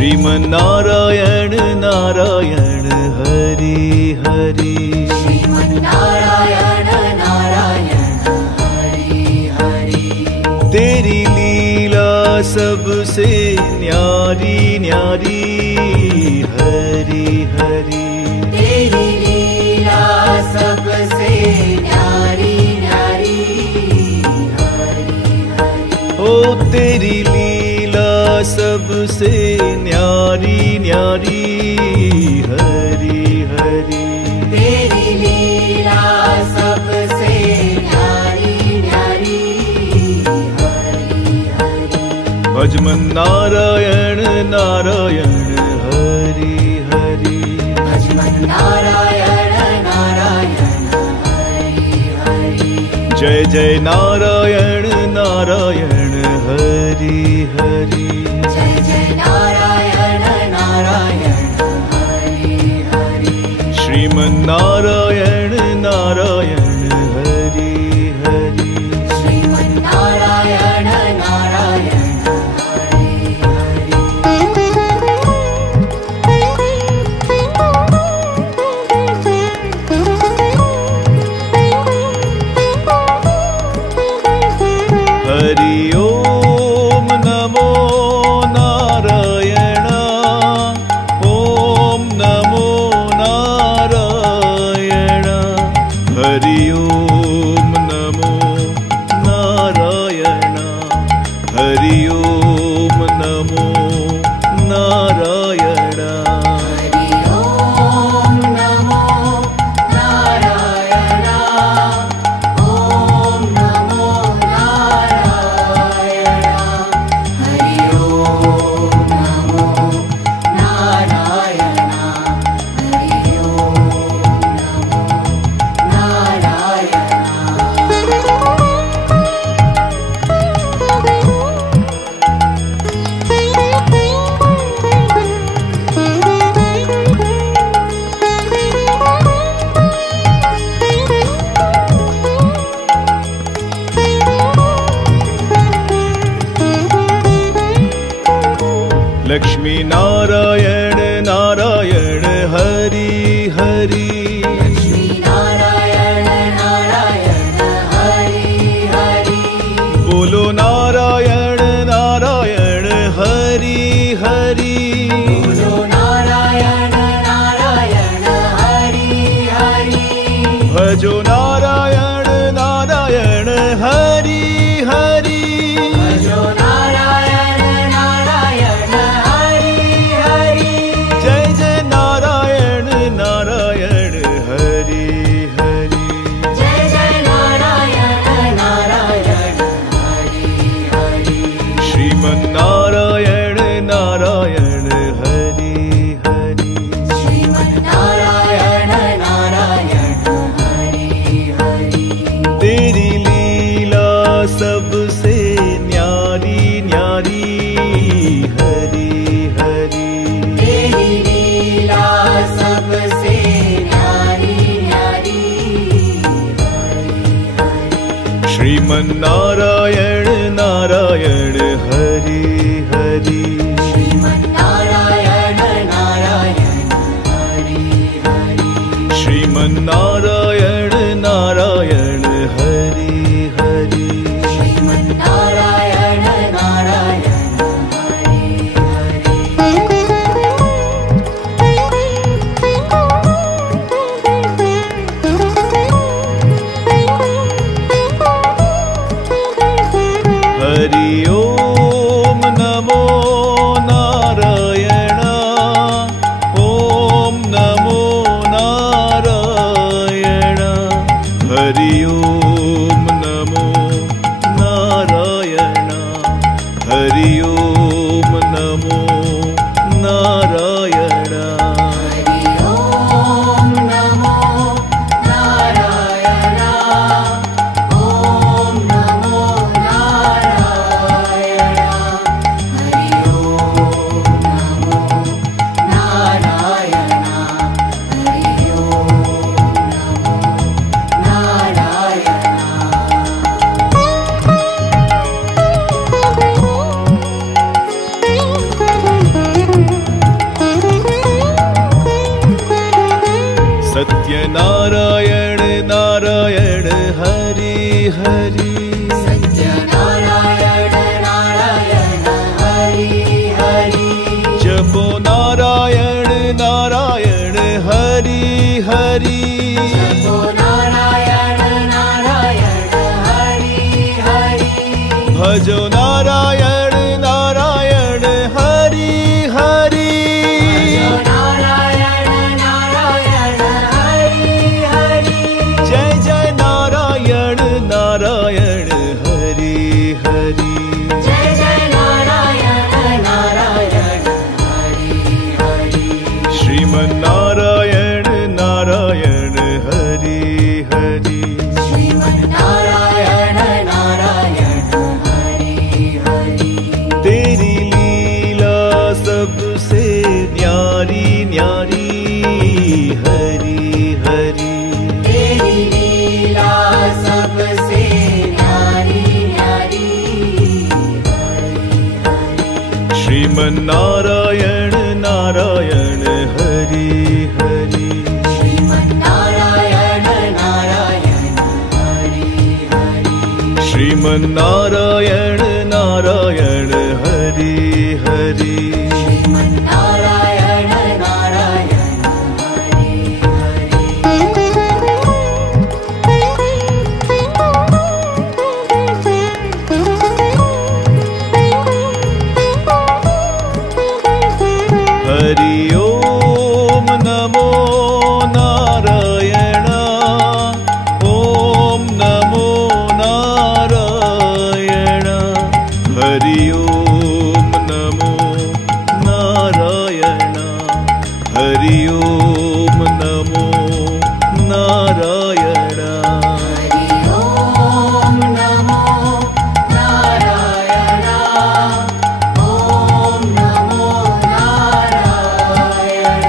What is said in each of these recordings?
श्रीमन्नारायण नारायण हरि हरि। श्रीमन्नारायण नारायण हरि हरि। तेरी लीला सबसे न्यारी न्यारी हरि हरि। तेरी लीला सबसे न्यारी न्यारी हरि हरि। ओ तेरी लीला सबसे न्यारी न्यारी हरि हरि। तेरी लीला सबसे न्यारी न्यारी हरि हरि। भजमन नारायण नारायण हरि हरि। भजमन नारायण नारायण हरि हरि। जय जय नारायण नारायण हरि हरि। जय जय नारायण नारायण हरि हरि। श्रीमन्नारायण नारायण हरि हरि। श्रीमन्नारायण नारायण हरि हरि। हरि ओम नमो नारायण। ओम नमो नारायण। हरि ओम नमो नारायण। हरि ओम नमो नारायण। हरि ओम नमो नारायण। ओम नमो नारायण। हरि ओम नमो नारायण। हरि ओम नमो नारायण। लक्ष्मी नारायण नारायण हरि हरि। लक्ष्मी नारायण नारायण हरि हरि। बोलो नारायण नारायण हरि हरि। बोलो नारायण नारायण हरि हरि। भजो नारायण नारायण हरि हरि। भजो नारायण नारायण हरि हरि। जय जय नारायण नारायण हरि हरि। जय जय नारायण नारायण हरि हरि। श्रीमन्नारायण नारायण हरि हरि। श्रीमन्नारायण नारायण हरि हरि। तेरी लीला सबसे न्यारी न्यारी हरि हरि। तेरी लीला सबसे न्यारी न्यारी हरि हरि। श्रीमन्नारायण नारायण हरि हरि। श्रीमन्नारायण नारायण हरि हरि। श्रीमन्नारायण नारायण हरि हरि। श्रीमन्नारायण नारायण हरि हरि। नारायण नारायण हरि हरि सत्यनारायण नारायण हरि हरि जपो नारायण नारायण हरि हरि जपो नारायण नारायण हरि हरि भजो नारायण नारायण हरि हरि नारायण नारायण हरि हरि जय जय नारायण नारायण हरि हरि जय जय नारायण नारायण हरि हरि श्रीमन्नारायण नारायण हरि हरि श्रीमन्नारायण नारायण हरि हरि तेरी लीला सबसे न्यारी न्यारी हरि हरि तेरी लीला सबसे न्यारी न्यारी हरि हरि श्रीमन्नारायण नारायण हरि हरि श्रीमन्नारायण नारायण हरि हरि श्रीमन्नारायण नारायण हरि हरि श्रीमन्नारायण नारायण हरि हरि हरि ओम नमो नारायण ओम नमो नारायण हरि ओम नमो नारायण हरि ओम नमो नारायण हरि ओम नमो नारायण ओम नमो नारायण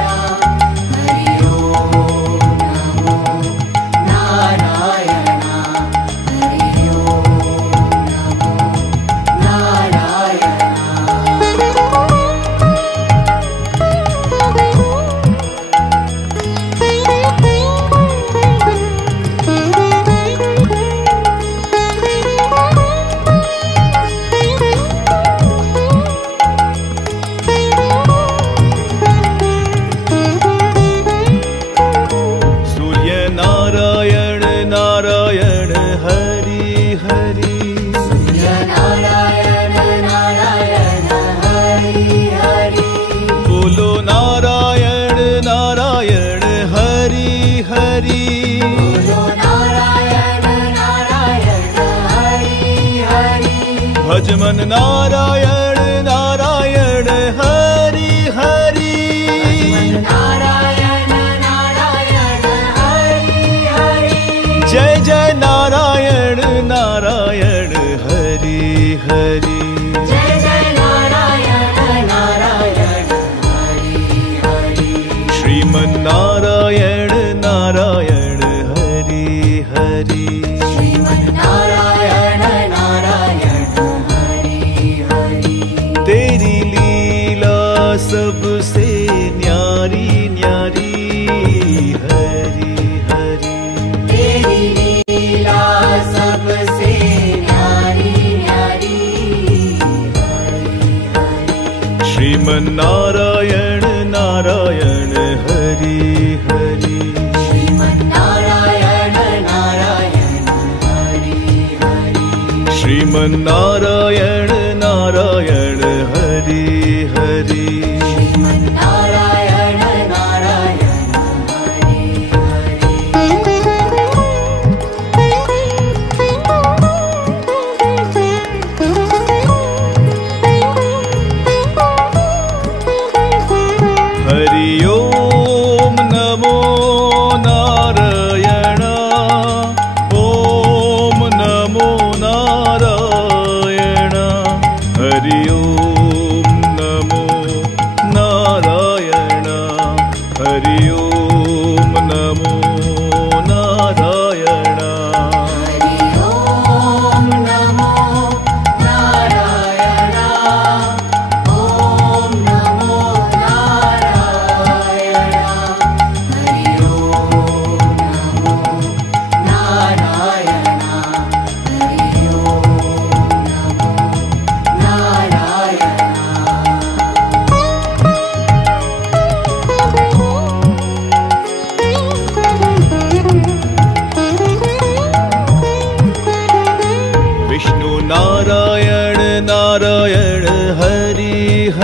हरि ओम नमो नारायण हरि ओम नमो नारायण सूर्य नारायण नारायण हरि हरि नारायण नारायण हरि हरि बोलो नारायण नारायण हरि हरि बोलो नारायण नारायण हरि हरि भजमन नारायण नारायण हरि हरि नारायण नारायण हरि हरि जय जय नारायण नारायण हरि हरि जय जय नारायण नारायण हरि हरि श्रीमन्नारायण नारायण हरि हरि श्रीमन्नारायण नारायण हरि हरि तेरी लीला सबसे न्यारी न्यारी हरि हरि तेरी लीला सबसे न्यारी न्यारी हरि हरि श्रीमन्नारायण नारायण हरि हरि श्रीमन्नारायण नारायण हरि हरि श्रीमन्नारायण नारायण हरि हरि श्रीमन्नारायण नारायण हरि हरि हरि ओम नमो नारायण ओम नमो नारायण हरि ओम नमो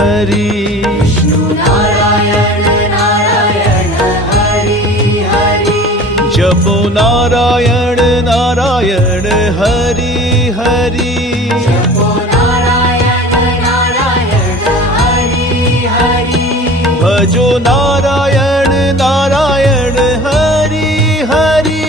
हरि विष्णु नारायण नारायण हरि हरि जपो नारायण नारायण हरि हरि जपो नारायण नारायण हरि हरि भजो नारायण नारायण हरि हरि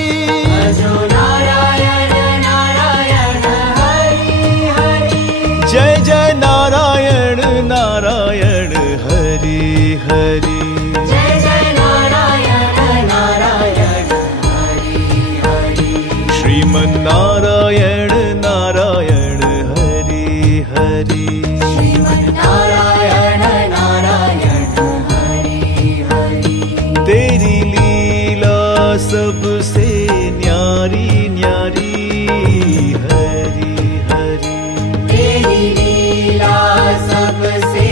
भजो नारायण नारायण हरि हरि जय जय नारायण नारायण हरि हरि जय जय नारायण नारायण हरि हरि श्रीमन्नारायण नारायण हरि हरि श्रीमन्नारायण नारायण हरि हरि तेरी लीला सबसे न्यारी न्यारी हरि हरि तेरी लीला सबसे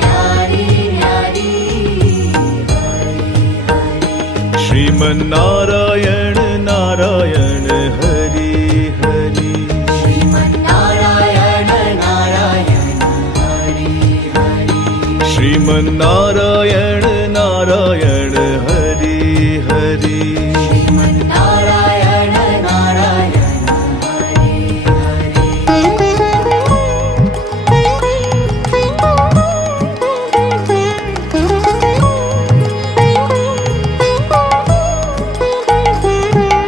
न्यारी न्यारी हरि हरि श्रीमन्नारायण नारायण हरि हरि श्रीमन्नारायण नारायण हरि हरि श्रीमन्नारायण नारायण हरि हरि श्रीमन्नारायण नारायण हरि हरि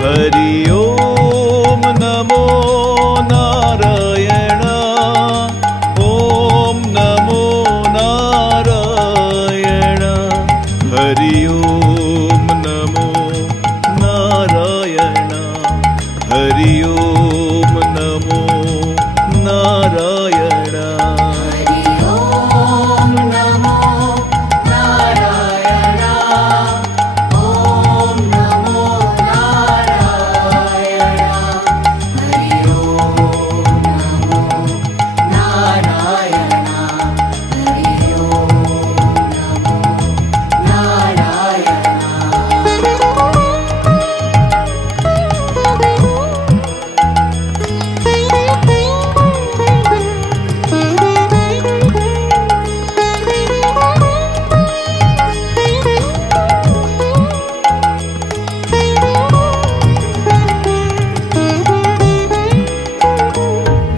हरि ओम नमो नारायण ओम नमो नारायण हरि ओम नमो नारायण हरि ओम नमो नारायण हरि ओम नमो नारायण ओम नमो नारायण हरि ओम नमो नारायण हरि ओम नमो नारायण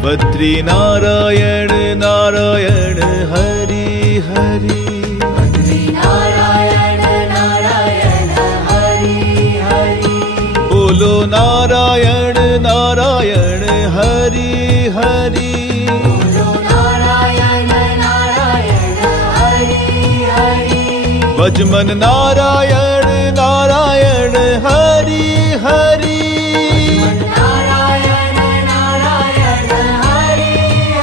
बद्री नारायण नारायण हरि हरि बद्री नारायण नारायण हरि हरि बोलो नारायण नारायण हरि हरि बोलो नारायण नारायण हरि हरि भजमन नारायण नारायण हरि हरि नारायण नारायण हरि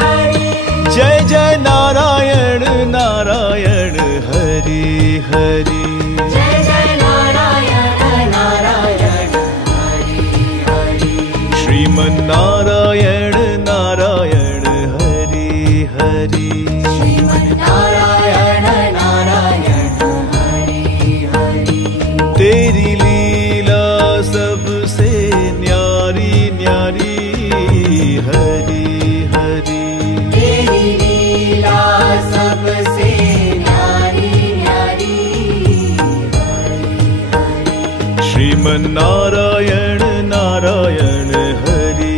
हरि जय जय नारायण नारायण हरि हरि जय जय नारायण नारायण हरि हरि श्रीमन्नारायण नारायण हरि हरि श्रीमन्नारायण नारायण हरि हरि तेरी लीला सबसे न्यारी न्यारी हरि हरि तेरी लीला सबसे न्यारी न्यारी हरि हरि श्रीमन्नारायण नारायण हरि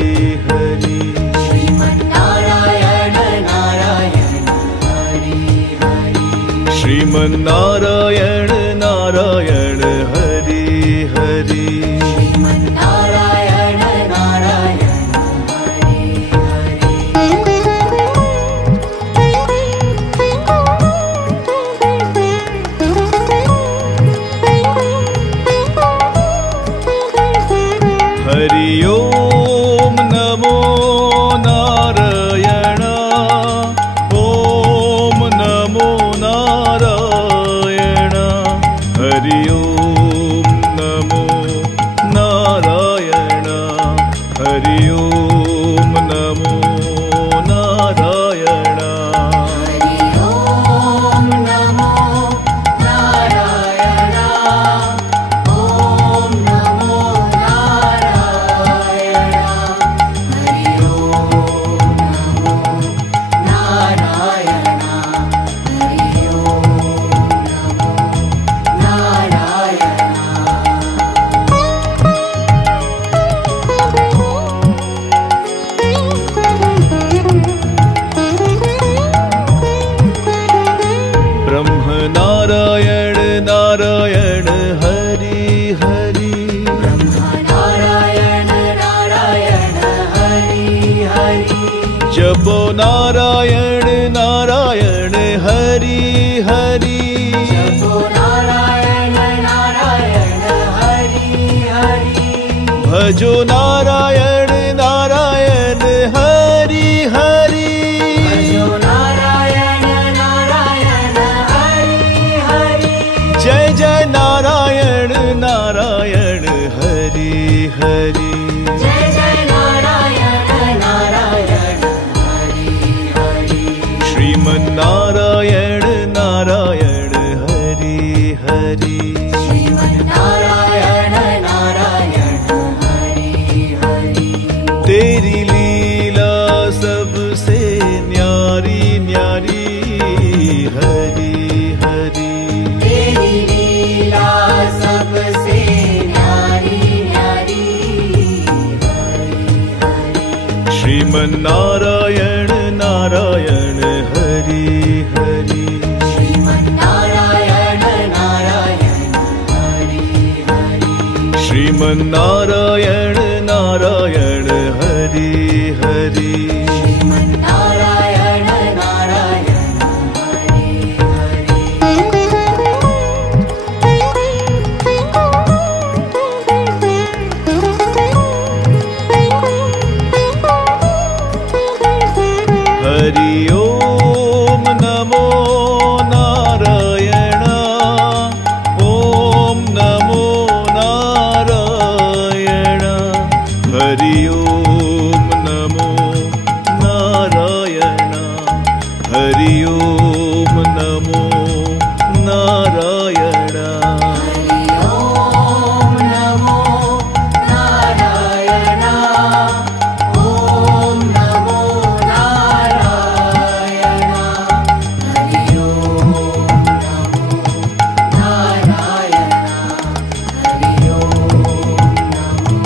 हरि श्रीमन्नारायण नारायण हरि हरि श्रीमन्नारायण नारायण हरि हरि श्रीमन्नारायण नारायण हरि हरि हरि ओम नमो नारायण ओम नमो नारायण हरि ओम नमो भजो नारायण नारायण हरि हरि भजो नारायण नारायण हरि हरि जय जय नारायण नारायण हरि हरि जय जय नारायण नारायण हरि हरि श्रीमन्नारायण नारायण हरि हरि श्रीमन्नारायण नारायण हरि हरि तेरी लीला सबसे न्यारी न्यारी हरि हरि तेरी लीला सबसे न्यारी न्यारी हरि हरि श्रीमन्नारायण नारायण हरि हरि श्रीमन्नारायण नारायण हरि हरि श्रीमन्नारायण नारायण हरि हरि श्रीमन्नारायण नारायण हरि हरि ओम नमो नारायण ओम नमो नारायण हरि ओम नमो नारायण हरि ओम नमो नारायण हरि ओम नमो नारायण ओम नमो नारायण हरि ओम नमो नारायण हरि ओम नमो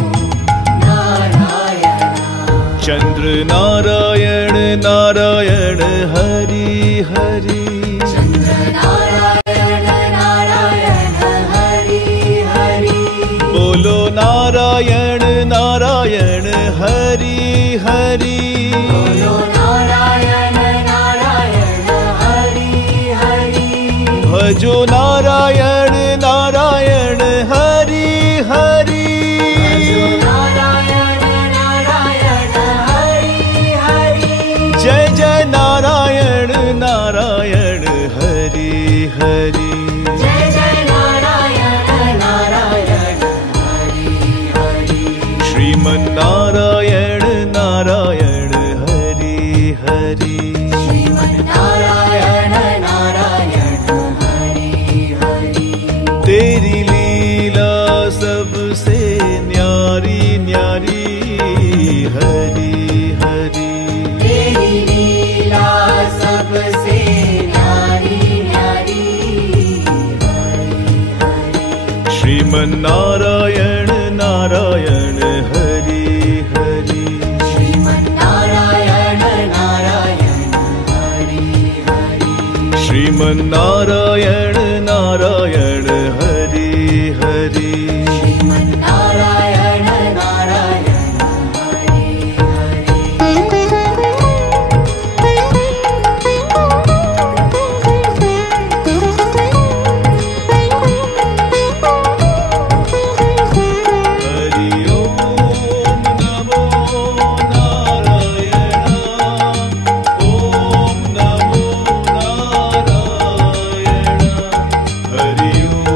नारायण चंद्र नारायण नारायण हरि हरि चंद्र नारायण नारायण हरि हरि बोलो नारायण नारायण हरि हरि बोलो नारायण नारायण हरि हरि भजो नारायण नारायण हरि हरि भजो नारायण नारायण हरि हरि जय जय नारायण नारायण हरि हरि जय जय नारायण नारायण हरि हरि श्रीमन्नारायण नारायण हरि हरि श्रीमन्नारायण नारायण हरि हरि तेरी लीला सबसे न्यारी न्यारी हरि हरि तेरी लीला सबसे न्यारी न्यारी हरि हरि श्रीमन्नारायण नारायण हरि हरि श्रीमन्नारायण नारायण हरि हरि श्रीमन्नारायण नारायण हरि हरि श्रीमन्नारायण नारायण हरि हरि हरि ओम नमो नारायण ओम नमो नारायण हरि ओम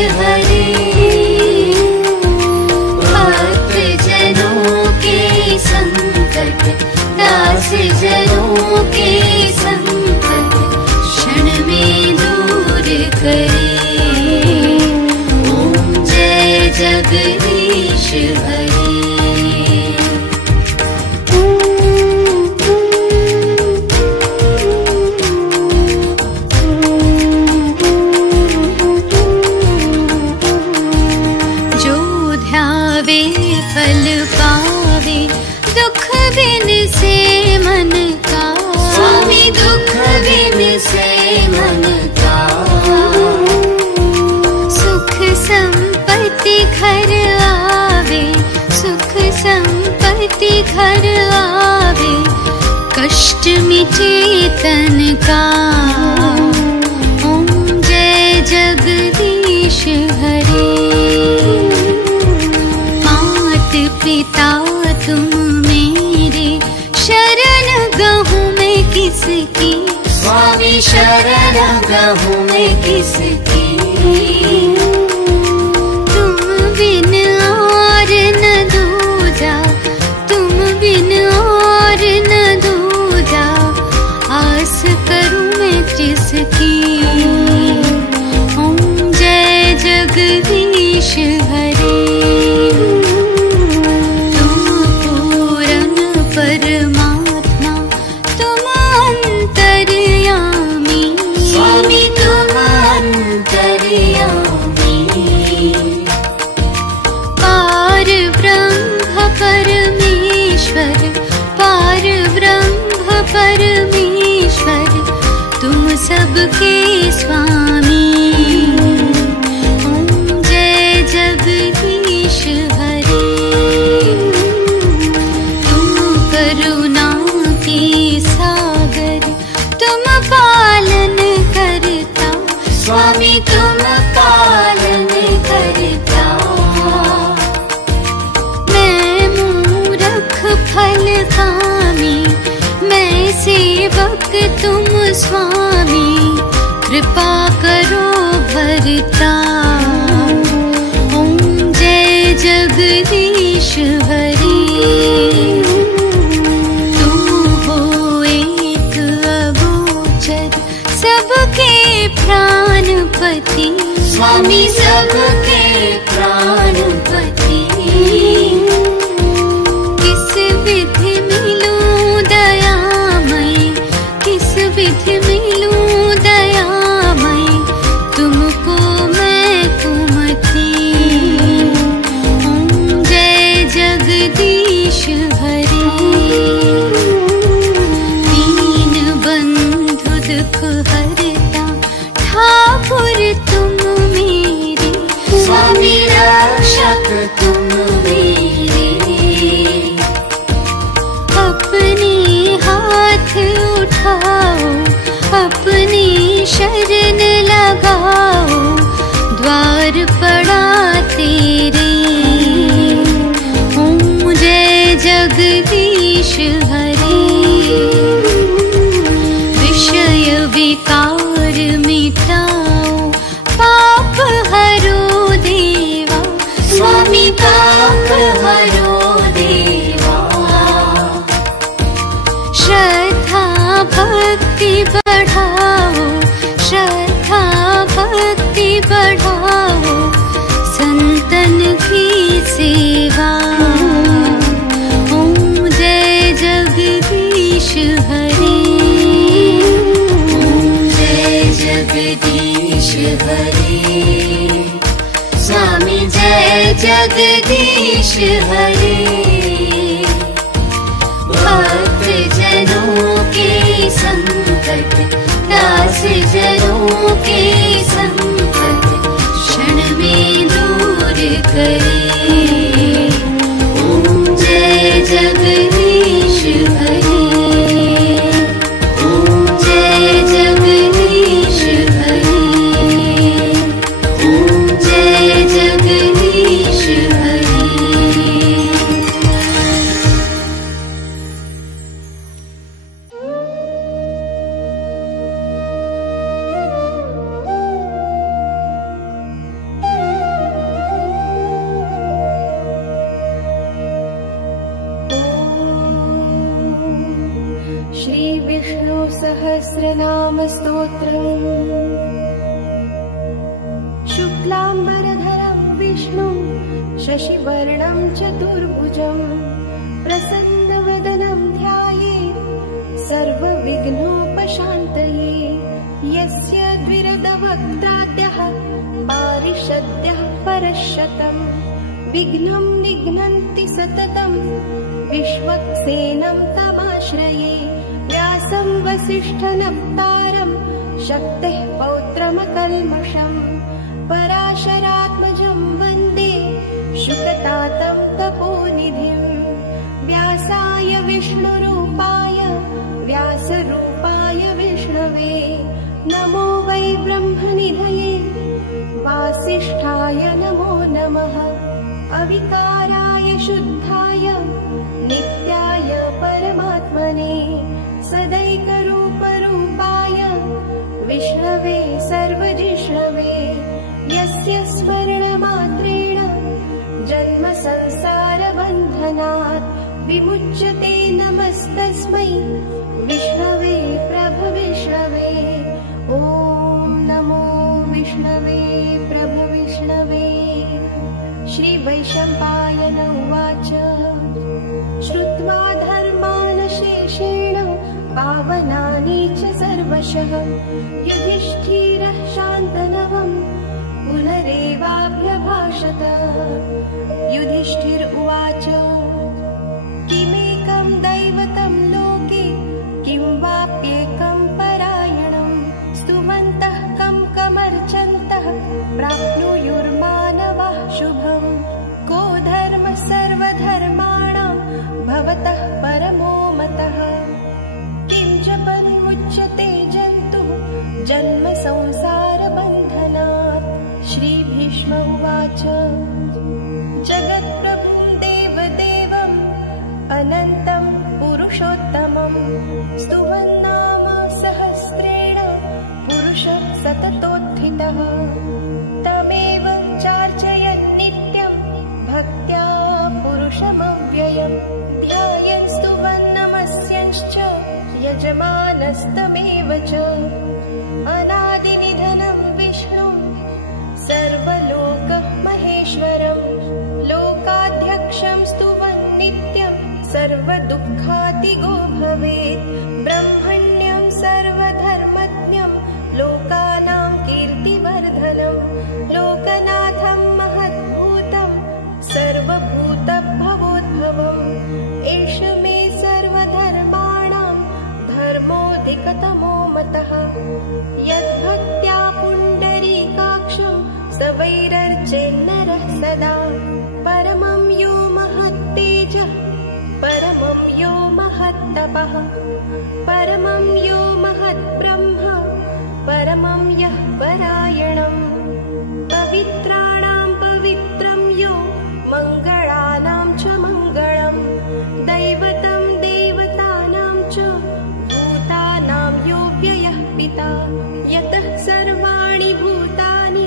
हरे। भक्त जनों के संकट, दास जनों के संकट क्षण में दूर करे। ओम जय जगदीश हरे। फल पावे दुख बिन से मन का। स्वामी दुख बिन से मन का। सुख संपत्ति घर आवे, सुख संपत्ति घर आवे, कष्ट मिटे तन का। ओम जय जगदीश हरे। पिता तुम मेरे, शरण गहूँ मैं किसकी। स्वामी शरण गहूँ मैं किसकी। तुम बिन और न दूजा, तुम बिन और न दूजा, आस करूँ मैं किसकी। ओम जय जगदीश हरे। परमात्मा तुम अंतर्यामी। स्वामी तुम अंतर्यामी। पार ब्रह्म परमेश्वर, पार ब्रह्म परमेश्वर तुम सबके स्वामी। ओम जय जगदीश हरे। करुणा के सागर तुम पालन करता। स्वामी तुम पालन करता। मैं मूर्ख फल खामी, मैं सेवक तुम स्वामी, कृपा करो भरता। ओम जय जगदीश हरे। सबके प्राणपति। स्वामी सबके प्राणपति। किस विधि मिलूं दयामय, किस विधि मिलूं दयामय, तुमको मैं कुमति। ओम जय जगदीश हरे। दीन बंधु दुख हरता ठाकुर तुम मेरे। स्वामी रक्षक तुम मेरे। अपने हाथ उठाओ, अपनी शरण लगाओ, द्वार पड़ा तेरे। ओम जय जगदीश हरे। विषय विकार मिटाओ, पाप हरो देवा। स्वामी पाप हरो देवा। श्रद्धा भक्ति बढ़ाओ, श्रद्धा भक्ति बढ़ाओ, संतन की सेवा। ओम जय जगदीश हरे। जगदीश हरे। स्वामी जय जगदीश हरे। भक्त जनों के संकट, दास जनों के संकट क्षण में दूर करे। ओम जय जगदीश हरे। सहस्रनामस्तोत्रम्। शुक्लाम्बरधरं विष्णुं शशिवर्णं चतुर्भुजं प्रसन्नवदनं ध्यायेत् सर्वविघ्नोपशान्तये। यस्य द्विरदवक्त्राद्यः पारिषद्यः परशतम् विघ्नं निघ्नन्ति सततं विश्वक्सेनं तमाश्रये। व्यासं वसिष्ठनप्तारं शक्तेः पौत्रमकल्मषम् पराशरात्मजं वन्दे शुकतातं तपोनिधिम्। व्यासाय विष्णुरूपाय व्यासरूपाय विष्णवे नमो वै ब्रह्मनिधये वासिष्ठाय नमो नमः। अविकाराय शुद्धाय नित्याय परमात्मने सदैकरूपरूपाय विष्णवे सर्वजिष्णवे। यस्य स्मरणमात्रेण जन्मसंसारबन्धनात् विमुच्यते नमस्तस्मै विष्णवे प्रभविष्णवे। ॐ नमो विष्णवे प्रभविष्णवे। श्रीवैशम्पायन उवाच श्रुत्वा धर्मानशेषेण पावनानि च सर्वशः युधिष्ठिरः शान्तनवम् पुनरेवाभ्यभाषत। युधिष्ठिर उवाच किमेकं दैवतं लोके किं वाप्येकं परायणं स्तुवन्तः कमर्चन्तः प्राप्नुयुर्मानवः शुभम्। को धर्मः सर्वधर्माणां भवतः परमो मतः किं जपन्मुच्यते जन्तुः जन्म संसारबन्धनात्। श्रीभीष्म उवाच जगत्प्रभुं देवदेवम् अनन्तं पुरुषोत्तमं स्तुवन्नाम सहस्रेण पुरुषः सततोत्थितः। तमेव चार्चयन् नित्यं भक्त्या पुरुषमव्ययम् ध्यायन् स्तुवन्नमस्यंश्च यजमानस्तमेव च। अनादिनिधनं विष्णुं सर्वलोकमहेश्वरं लोकाध्यक्षं स्तुवन् नित्यं सर्वदुःखातिगो भवेत्। ब्रह्मण्यं सर्वधर्मज्ञं लोकानां कीर्तिवर्धनं लोकनाथं महद्भूतं सर्वभूतभवोद्भवम्। एष मे सर्वधर्माणां धर्मोऽधिकतमो मतः यद्भक्त्या पुण्डरीकाक्षं स वैरर्चेन्नरः सदा। परमं यो महत्तेजः परमं यो महत्तपः परमं यो महद्ब्रह्म परमं यः परायणम्। पवित्राणां पवित्रं यो मङ्गलानां च मङ्गलम् दैवतं देवतानां च भूतानां यो व्ययः पिता। यतः सर्वाणि भूतानि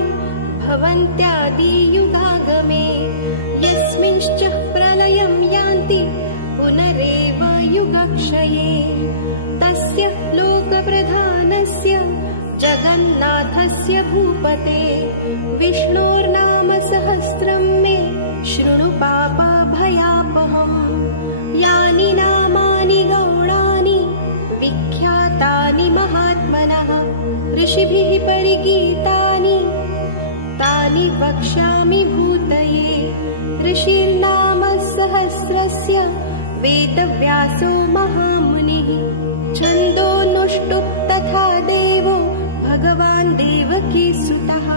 भवन्त्यादियुगागमे यस्मिंश्च प्रलयं यान्ति पुनरेव युगक्षये। तस्य लोकप्रधानस्य जगन्नाथस्य भूपते विष्णोर्नाम सहस्रं मे शृणु पापाभयापहम्। यानि नामानि गौणानि विख्यातानि महात्मनः ऋषिभिः परिगीतानि तानि वक्ष्यामि भूतये। ऋषिर्नाम सहस्रस्य वेदव्यासो महामुनिः छन्दोनुष्टुप् तथा देवो भगवान् देवकीसुतः।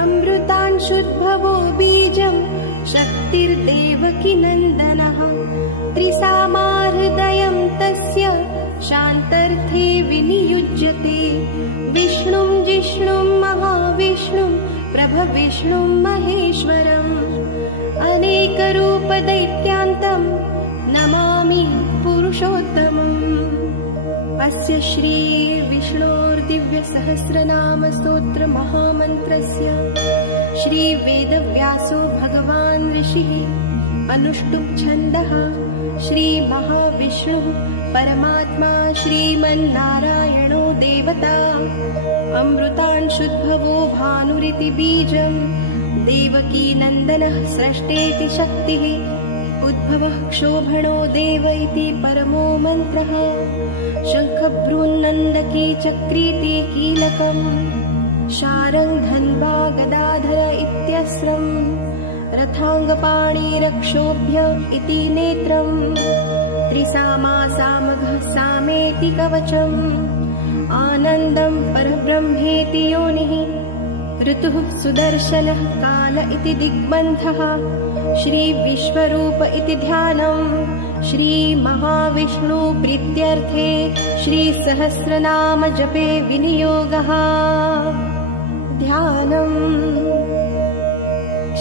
अमृतांशुद्भवो बीजं शक्तिर्देवकीनन्दनः त्रिसामाहृदयं तस्य शान्तर्थे विनियुज्यते। विष्णुं जिष्णुं महाविष्णुं प्रभविष्णुं महेश्वरम् अनेकरूपदैत्यान्तं नमामि पुरुषोत्तमम्। अस्य श्री विष्णोर्दिव्यसहस्रनाम स्तोत्र महामन्त्रस्य श्री वेदव्यासो भगवान् ऋषिः अनुष्टुप् छन्दः श्रीमहाविष्णुः परमात्मा श्रीमन्नारायणो देवता अमृतांशुद्भवो भानुरिति बीजम् देवकी नन्दनः स्रष्टेति शक्तिः उद्भवः क्षोभणो देव इति परमो मन्त्रः शङ्खभ्रून्नन्दकी चक्रीति कीलकम् शारङ्ग धन्वा गदाधर इत्यस्त्रम् रथाङ्गपाणिरक्षोभ्य इति नेत्रम् त्रिसामा सामघः सामेति कवचम् आनन्दम् परब्रह्मेति योनिः ऋतुः सुदर्शनः काल इति दिग्बन्धः श्रीविश्वरूप इति ध्यानम् श्रीमहाविष्णु प्रीत्यर्थे श्रीसहस्रनाम जपे विनियोगः ध्यानम्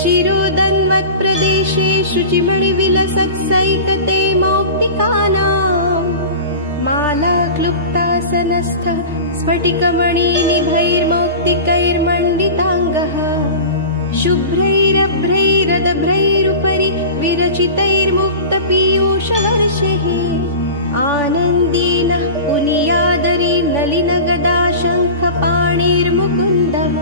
शिरोदन्वत्प्रदेशे शुचिमणिविलसत्सैकते मौक्तिकानाम् माला क्लुप्तासनस्थ स्फटिकमणिनिभैर्मौक्तिकैर्मण्डिताङ्गः शुभ्रैरभ्रैरदभ्रैरुपरि विरचितैर्मुक्तपीयूषवर्षैः आनन्दीनः पुनियादरी नलिनगदा शङ्खपाणिर्मुकुन्दः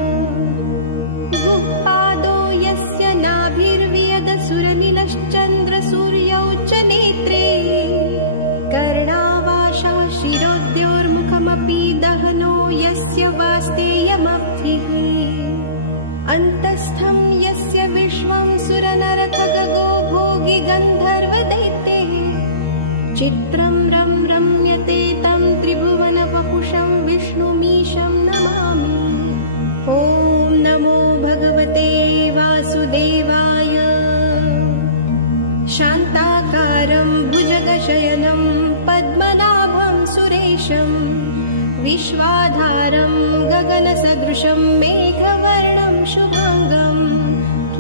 पादो यस्य नाभिर्वियदसुरनिलश्चन्द्रसूर्यौ च नेत्रे कर्णावाशः शिरोद्योर्मुखमपि दहनो यस्य वास्तेयमब्धिः अन्तस्थं यस्य विश्वं सुरनरखगो भोगि गन्धर्वदैत्यैः चित्रं रम्यते तं त्रिभुवनवपुषं विष्णुमीशं नमामि। ॐ नमो भगवते वासुदेवाय। शान्ताकारं भुजगशयनं पद्मनाभं सुरेशं विश्वाधारं गगनसदृशं मेघवर्णं शुभाङ्गं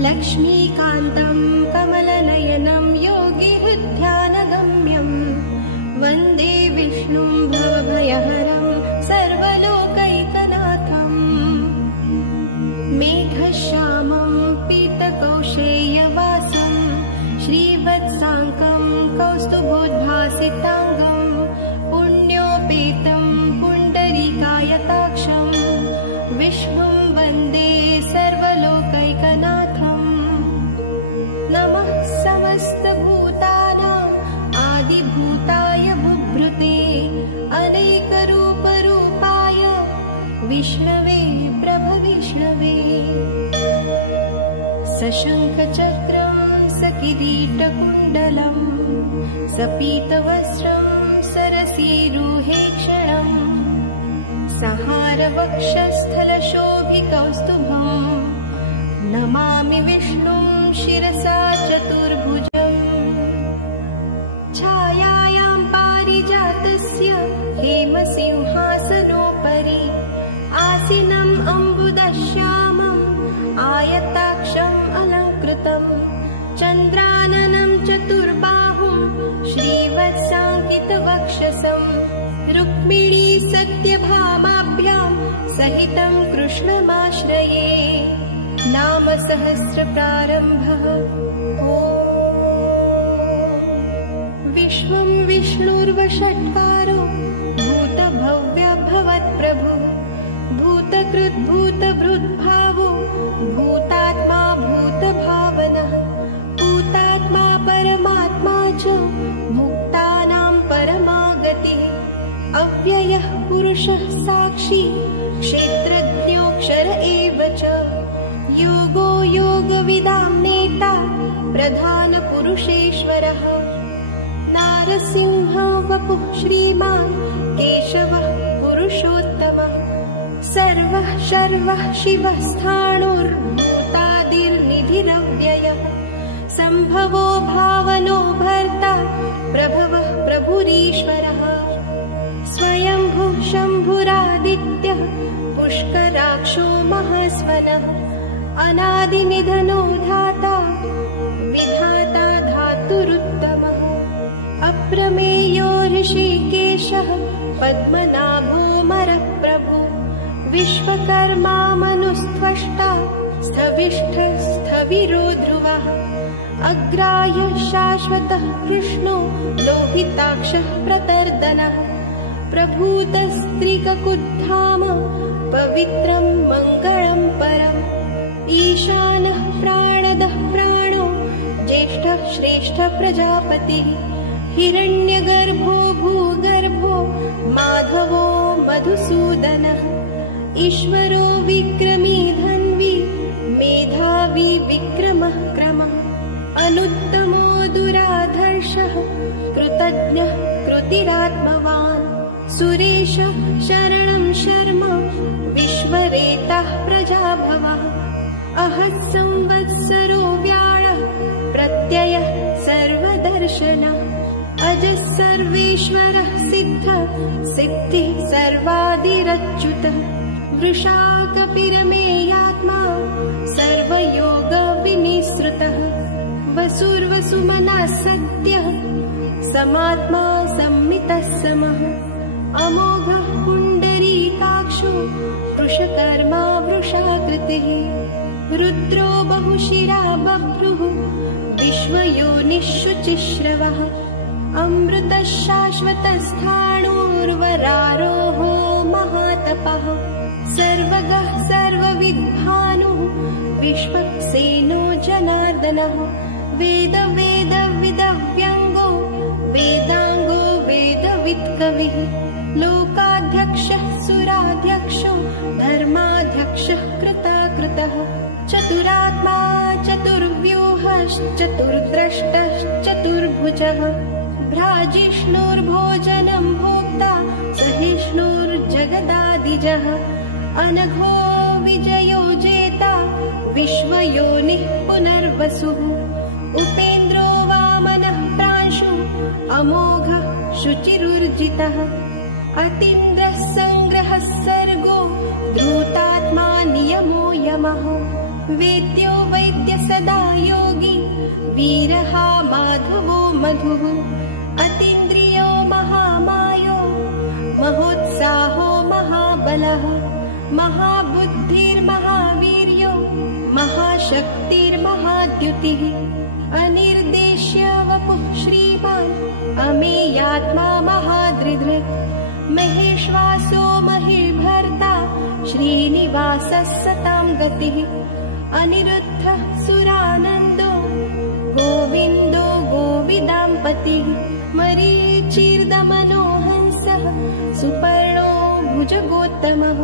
लक्ष्मीकान्तं कमलनयनं योगिहृद्ध्यानगम्यं वन्दे विष्णुं भवभयहरं सर्वलोकैकनाथम् मेघश्यामं पीतकौशेयवासं श्रीवत्साङ्कं कौस्तुभोद्भासिताङ्गं पुण्योपेतं पुण्डरीकायताक्षं विष्णुं वन्दे सर्वलोकैकनाथम् नमः समस्तभूतानाम् आदिभूताय बुभृते अनेकरूपरूपाय विष्णवे प्रभविष्णवे सशङ्खचक्रं सकिरीटकुण्डलम् सपीतवस्त्रं सरसीरुहेक्षणम् सहारवक्षस्थलशोभिकौस्तुभम् नमामि विष्णुं शिरसा चतुर्भुजम् छायायां पारिजातस्य हेमसिंहासनोपरि आसीनम् अम्बुदश्यामम् आयताक्षम् अलङ्कृतम् चन्द्राननं चतुर्बाहुं श्रीवत्साङ्कितवक्षसं रुक्मिणी सत्यभामाभ्यां सहितं कृष्णमाश्रये नाम सहस्रप्रारम्भः ॐ विश्वं विष्णुर्वषट्कारो भूतभव्यभवत्प्रभु भूतकृद्भूतभृद्भावो भूतात्मा भूतभावनः भूतात्मा परमात्मा च मुक्तानां परमा गतिः अव्ययः पुरुषः साक्षी क्षेत्रज्ञोऽक्षर एव च योगो योगविदां नेता प्रधानपुरुषेश्वरः नारसिंह वपुः श्रीमान् केशवः पुरुषोत्तमः सर्वः शर्वः शिवः स्थाणुर्भूतादिर्निधिरव्ययः सम्भवो भावनो भर्ता प्रभवः प्रभुरीश्वरः स्वयंभुः शम्भुरादित्यः पुष्कराक्षो महास्वनः अनादिनिधनो धाता विधाता धातुरुत्तमः अप्रमेयो ऋषिकेशः पद्मनाभोऽमरः प्रभु विश्वकर्मा मनुस्त्वष्टा स्थविष्ठः स्थविरो ध्रुवः अग्राय शाश्वतः कृष्णो लोहिताक्षः प्रतर्दनः प्रभूतस्त्रिककुद्धाम पवित्रं मङ्गलं परम् ईशानः प्राणदः प्राणो ज्येष्ठः श्रेष्ठः प्रजापतिः हिरण्यगर्भो भूगर्भो माधवो मधुसूदनः ईश्वरो विक्रमी धन्वी मेधावी विक्रमः क्रमः अनुत्तमो दुराधर्षः कृतज्ञः कृतिरात्मवान् सुरेश शरणं शर्म विश्वरेतः प्रजाभवः अहः संवत्सरो व्याळः प्रत्ययः सर्वदर्शनः अजः सर्वेश्वरः सिद्धः सिद्धिः सर्वादिरच्युतः वृषाकपिरमेयात्मा सर्वयोगविनिसृतः वसुर्वसुमनः सत्यः समात्मा संमितः समः अमोघः पुण्डरीकाक्षो वृषकर्मा वृषाकृतिः रुद्रो बहुशिरा बभ्रुः विश्वयोनिःशुचिश्रवः अमृतः शाश्वतस्थाणुर्वरारोहो महातपः सर्वगः सर्वविद्भानुः विश्वक्सेनो जनार्दनः वेदविदव्यङ्गो वेदाङ्गो वेदवित्कविः लोकाध्यक्षः सुराध्यक्षो धर्माध्यक्षः कृताकृतः चतुरात्मा चतुर्व्यूहश्चतुर्द्रष्टश्चतुर्भुजः भ्राजिष्णुर्भोजनं भोक्ता सहिष्णुर्जगदादिजः अनघो विजयो जेता विश्वयोनिः पुनर्वसुः उपेन्द्रो वामनः प्रांशु अमोघः शुचिरुर्जितः अतीन्द्रः सङ्ग्रहः सर्गो धूतात्मा नियमो यमः वेद्यो वैद्य सदा योगी वीरः माधवो मधुः अतीन्द्रियो महामायो महोत्साहो महाबलः महाबुद्धिर्महावीर्यो महाशक्तिर्महाद्युतिः अनिर्देश्य वपुः श्रीमान् अमेयात्मा महादृधृत् महेश्वासो महिर्भर्ता श्रीनिवासः सतां गतिः अनिरुद्धः सुरानन्दो गोविन्दो गोविदाम्पतिः मरीचिर्दमनो हंसः सुपर्णो भुजगोत्तमः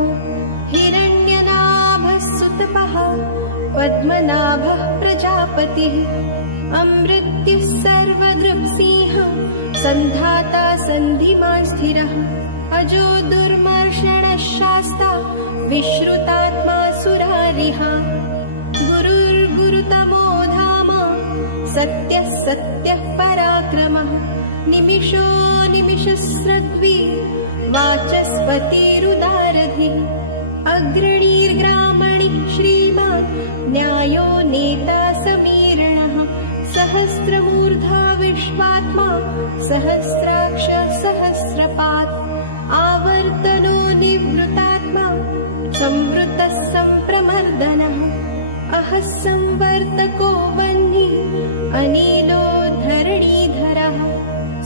हिरण्यनाभः सुतपः पद्मनाभः प्रजापतिः अमृत्युः सर्वदृक्सिंहः सन्धाता सन्धिमान् स्थिरः अजो दुर्मर्षणः शास्ता विश्रुतात्मा सुरारिः गुरुर्गुरुतमो धाम सत्यः सत्यः पराक्रमः निमिषो निमिषस्रग्वी वाचस्पतिरुदारधिः अग्रणीर्ग्रामणिः श्रीमान् न्यायो नेता समीरणः सहस्रमूर्धा विश्वात्मा सहस्राक्ष सहस्रपात् आवर्तनो निवृतात्मा संवृतः सम्प्रमर्दनः अहः संवर्तको वह्निः अनीलो धरणीधरः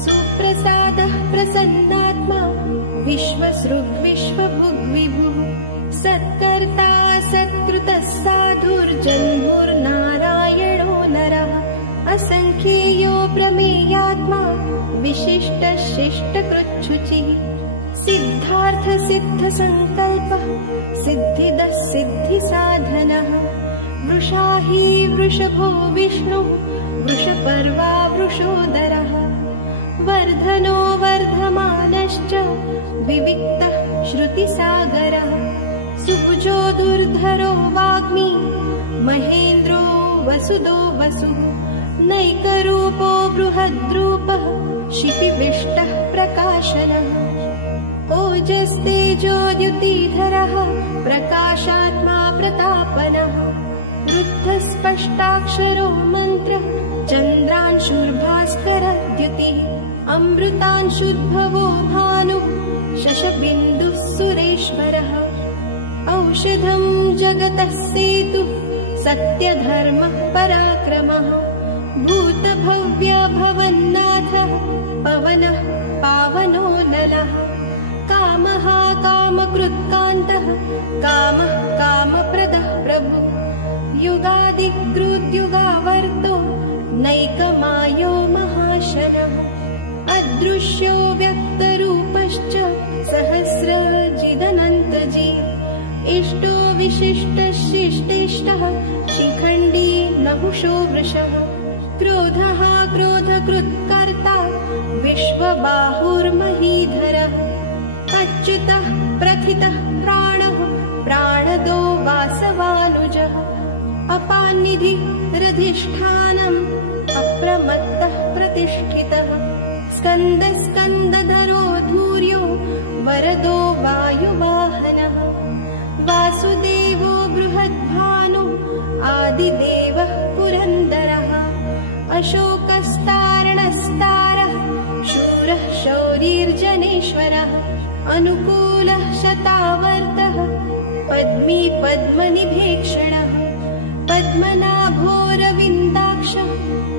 सुप्रसादः प्रसन्नात्मा विश्वसृग्विश्वभुग्विभुः सत्कर्ता सत्कृतः साधुर्जन्मुर्नारायणो नरः असङ्ख्येयो प्रमेयात्मा विशिष्टः शिष्टकृच्छुचिः सिद्धार्थ सिद्धसङ्कल्पः सिद्धिदः सिद्धिसाधनः वृषाही वृषभो विष्णुः वृषपर्वा वृषोदरः वर्धनो वर्धमानश्च विविक्तः श्रुतिसागरः सुभुजो दुर्धरो वाग्मी महेन्द्रो वसुदो वसुः नैकरूपो बृहद्रूपः शिपिविष्टः प्रकाशनः ओजस्तेजोद्युतिधरः प्रकाशात्मा प्रतापनः रुद्धस्पष्टाक्षरो मन्त्रः चन्द्रांशुर्भास्करद्युतिः अमृतांशुद्भवो भानुः शशबिन्दुः सुरेश्वरः औषधं जगतः सेतुः सत्यधर्मः पराक्रमः भूतभव्य भवन्नाथः पवनः पावनो नलः कामः कामकृत्कान्तः कामः कामप्रदः प्रभु युगादिकृद्युगावर्तो नैकमायो महाशनः अदृश्यो व्यक्तरूपश्च सहस्रजिदनन्तजी इष्टो विशिष्टशिष्टेष्टः शिखण्डी नहुषो वृषः क्रोधः क्रोधकृत्कर्ता विश्वबाहुर्महीधरः अच्युतः प्रथितः प्राणः प्राणदो वासवानुजः अपानिधिरधिष्ठानम् अप्रमत्तः प्रतिष्ठितः स्कन्दस्कन्दधरो धूर्यो वरदो वायुवाहनः वासुदेवो बृहद्भानु आदिदेवः पुरन्दरः अशोकस्तारणस्तारः शूरः शौरीर्जनेश्वरः अनुकूलः शतावर्तः पद्मी पद्मनिभेक्षणः पद्मनाभोरविन्दाक्षः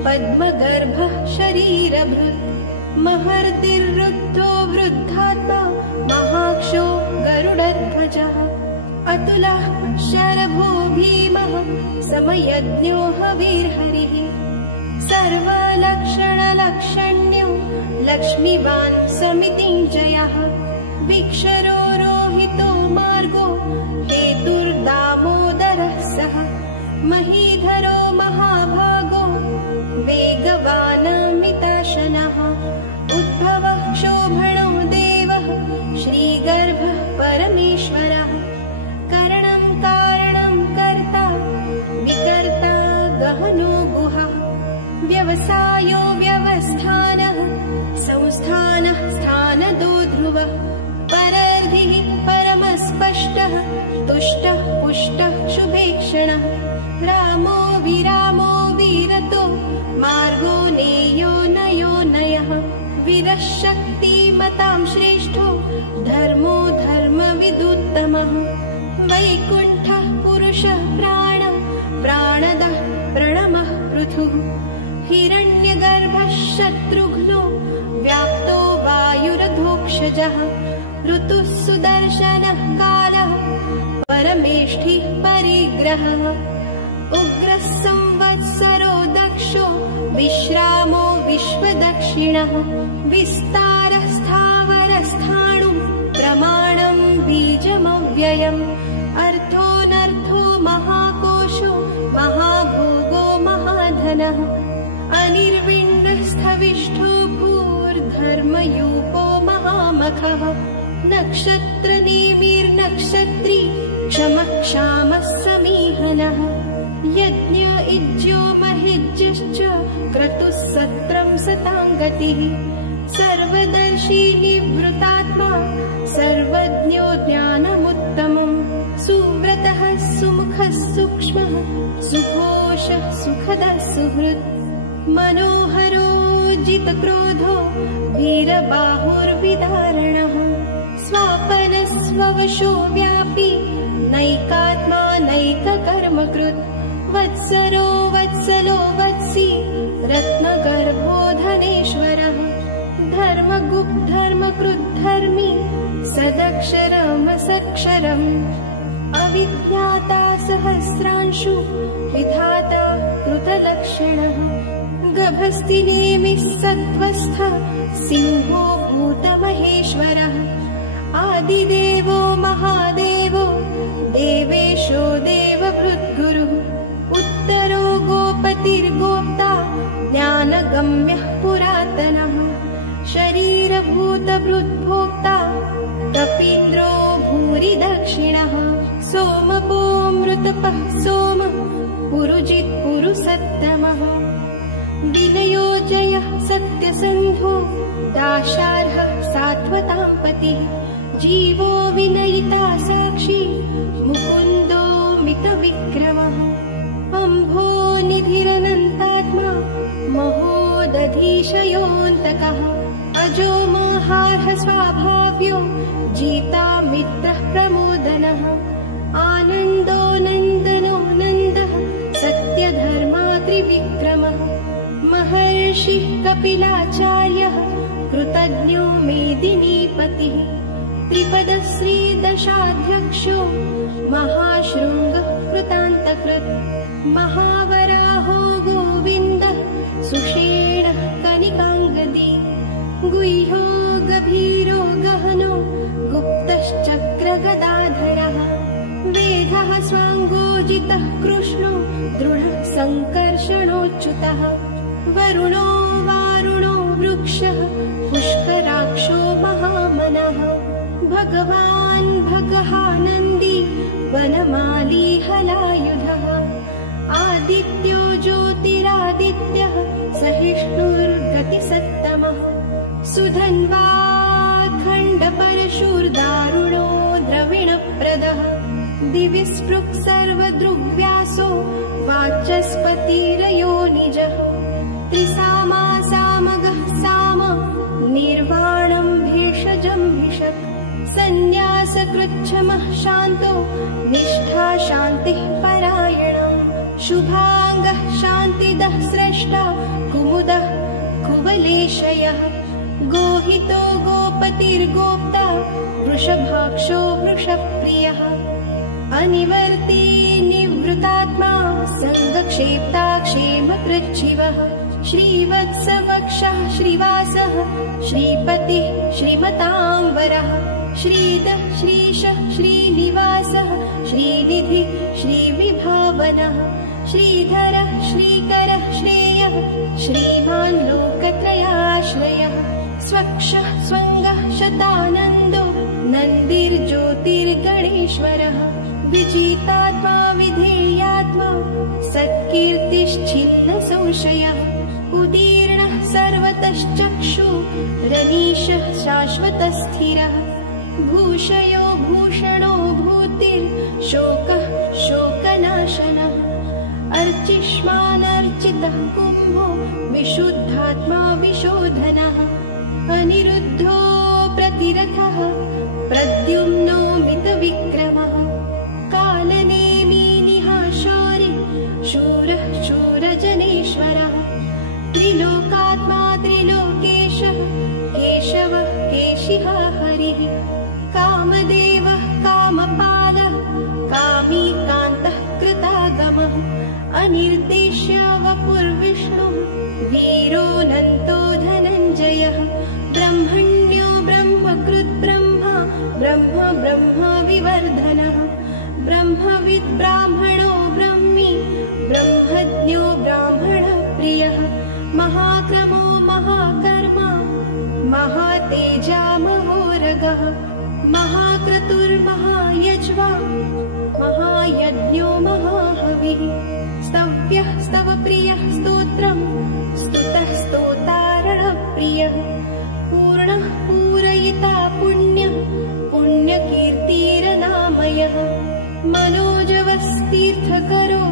पद्मगर्भः शरीरभृत् महर्तिरुद्धो वृद्धात्मा महाक्षो गरुडध्वजः अतुलः शरभो भीमः समयज्ञो हवीर्हरिः सर्वलक्षणलक्षण्यो लक्ष्मीवान् समितिञ्जयः विक्षरो रोहितो मार्गो हेतुर्दामोदरः सः महीधरो महाभागो वेगवानमिताशनः उद्भवः क्षोभणो देवः श्रीगर्भः परमेश्वरः करणं कारणं कर्ता विकर्ता गहनो गुहः व्यवसायो व्यवस्थानः संस्थानः स्थानदो ध्रुवः परर्धिः परमस्पष्टः तुष्टः पुष्टः शुभेक्षणः रामो विरामो वीरतो मार्गो नेयो नयो नयः वीरः शक्तिमतां श्रेष्ठो धर्मो धर्मविदुत्तमः वैकुण्ठः पुरुषः प्राणदः प्रणमः पृथुः हिरण्यगर्भः शत्रुघ्नो व्याप्तो वायुरधोक्षजः ऋतुः सुदर्शनः कालः परमेष्ठिः परिग्रहः उग्रः संवत्सरो दक्षो विश्रामो विश्वदक्षिणः विस्तारः स्थावरस्थाणु प्रमाणं बीजमव्ययम् अर्थोऽनर्थो महाकोशो महाभोगो महाधनः अनिर्विण्णस्थविष्ठो भूर्धर्मयूपो महामखः नक्षत्रनेमिर्नक्षत्री क्षमः क्षामः समीहनः यज्ञ इज्यो महिज्यश्च क्रतुः सत्रं सताङ्गतिः सर्वदर्शी निवृतात्मा सर्वज्ञो ज्ञानमुत्तमम् सुव्रतः सुमुखः सूक्ष्मः सुघोषः सुखदः सुहृत् मनोहरो जितक्रोधो वीरबाहुर्विदारणः स्वापनस्ववशो व्यापी नैकात्मा नैककर्मकृत् वत्सरो वत्सलो वत्सी रत्नगर्भो धनेश्वरः धर्मकृद्धर्मी सदक्षरमसक्षरम् अविज्ञाता सहस्रांशु विधाता कृतलक्षणः गभस्तिनेमिः सत्त्वस्थ सिंहो भूतमहेश्वरः आदिदेवो महादेवो देवेशो देवभृद्गुरुः उत्तरो गोपतिर्गोप्ता ज्ञानगम्यः पुरातनः शरीरभूतभृद्भोक्ता कपीन्द्रो भूरि दक्षिणः सोमपोऽमृतपः सोमः पुरुजित्पुरुसत्तमः विनयो जयः सत्यसन्धो दाशार्हः सात्वतां पतिः जीवो विनयिता साक्षी मुकुन्दो मितविक्रमः अम्भो निधिरनन्तात्मा महोदधीशयोऽन्तकः अजो महार्ह स्वाभाव्यो जीता मित्रः प्रमोदनः आनन्दो नन्दनो नन्दः सत्यधर्मा त्रिविक्रमः महर्षिः कपिलाचार्यः कृतज्ञो मेदिनीपतिः त्रिपदश्रीदशाध्यक्षो महाशृङ्गः कृतान्तकृत् महावराहो गोविन्दः सुषेणः कनिकाङ्गदी गुह्यो गभीरो गहनो गुप्तश्चक्रगदाधरः वेदः स्वाङ्गोजितः कृष्णो दृढः सङ्कर्षणोच्युतः वरुणो वारुणो वृक्षः पुष्कराक्षो महामनः भगवान् भगहानन्दी वनमाली हलायुधः आदित्यो ज्योतिरादित्यः सहिष्णुर्गतिसत्तमः सुधन्वा खण्डपरशुर्दारुणो द्रविणप्रदः दिविस्पृक् सर्वदृग्व्यासो वाचस्पतिरयो निजः त्रिसामा सामगः साम निर्वाणं भेषजं भिषक् सन्न्यासकृच्छमः शान्तो निष्ठा शान्तिः परायणः शुभाङ्गः शान्तिदः स्रष्टा कुमुदः कुवलेशयः गोहितो गोपतिर्गोप्ता वृषभाक्षो वृषप्रियः अनिवर्ती निवृतात्मा सङ्गक्षेप्ता क्षेमकृच्छिवः श्रीवत्सवक्षः श्रीवासः श्रीपतिः श्रीमताम्बरः श्रीदः श्रीशः श्रीनिवासः श्रीनिधिः श्रीविभावनः श्रीधरः श्रीकरः श्रेयः श्रीमान् लोकत्रयाश्रयः स्वक्षः स्वङ्गः शतानन्दो नन्दिर्ज्योतिर्गणेश्वरः विजितात्मा विधेयात्मा सत्कीर्तिश्छिन्न संशयः उदीर्णः सर्वतश्चक्षु रनीशः शाश्वतस्थिरः भूषयो भूषणो भूतिर्शोकः शोकनाशनः अर्चिष्मानर्चितः कुम्भो विशुद्धात्मा विशोधनः अनिरुद्धो प्रतिरथः प्रद्युम्नो मितविक्रमः कालनेमी निहाशारि शूरः शूरजनेश्वरः त्रिलोकात्मा त्रिलोकेशः केशवः केशिहा हरिः कामदेवः कामपालः कामी कान्तः कृतागमः अनिर्देश्य वपुर्विष्णुः वीरोऽनन्तो धनञ्जयः ब्रह्मण्यो ब्रह्मकृत् ब्रह्मा ब्रह्म ब्रह्म विवर्धनः ब्रह्मविद् ब्राह्मणो ब्रह्मी ब्रह्मज्ञो ब्राह्मणप्रियः महाक्रमो महाकर्मा महातेजा महोरगः महाक्रतुर्महायज्वा महायज्ञो महाहविः स्तव्यः स्तवप्रियः स्तोत्रम् स्तुतः स्तोतारणप्रियः पूर्णः पूरयिता पुण्यः पुण्यकीर्तिरनामयः मनोजवस्तीर्थकरो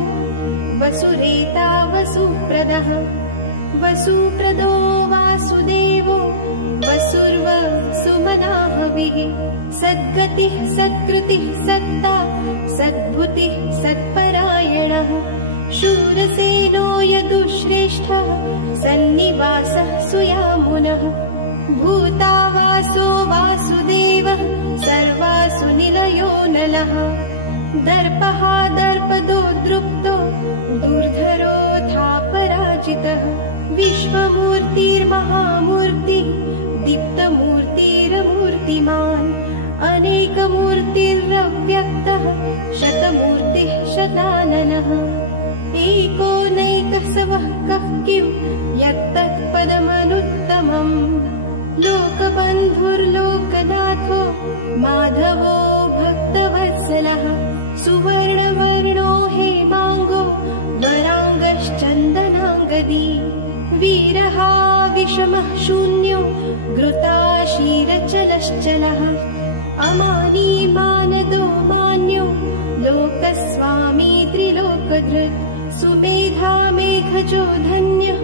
वसुरेता वसुप्रदः वसुप्रदो वासुदेवो वसुर्वसुमनाहविः सद्गतिः सत्कृतिः सत्ता सद्भुतिः सत्परायणः शूरसेनो यदुश्रेष्ठः सन्निवासः सुयामुनः भूतावासो वासुदेवः सर्वासु निलयो नलः दर्पः दर्पदो दृप्तो दुर्धरोऽथा पराजितः विश्वमूर्तिर्महामूर्तिः दीप्तमूर्तिरमूर्तिमान् अनेकमूर्तिरव्यक्तः शतमूर्तिः शताननः एको नैकसवः कः किं यत्तत्पदमनुत्तमम् लोकबन्धुर्लोकनाथो माधवो भक्तवत्सलः सुवर्णवर्णो हेमाङ्गो वराङ्गश्चन्दनाङ्गदी वीरः विषमः शून्यो घृताशीरचलश्चलः अमानी मानदो मान्यो लोकस्वामी त्रिलोकधृत् सुमेधा मेघजो धन्यः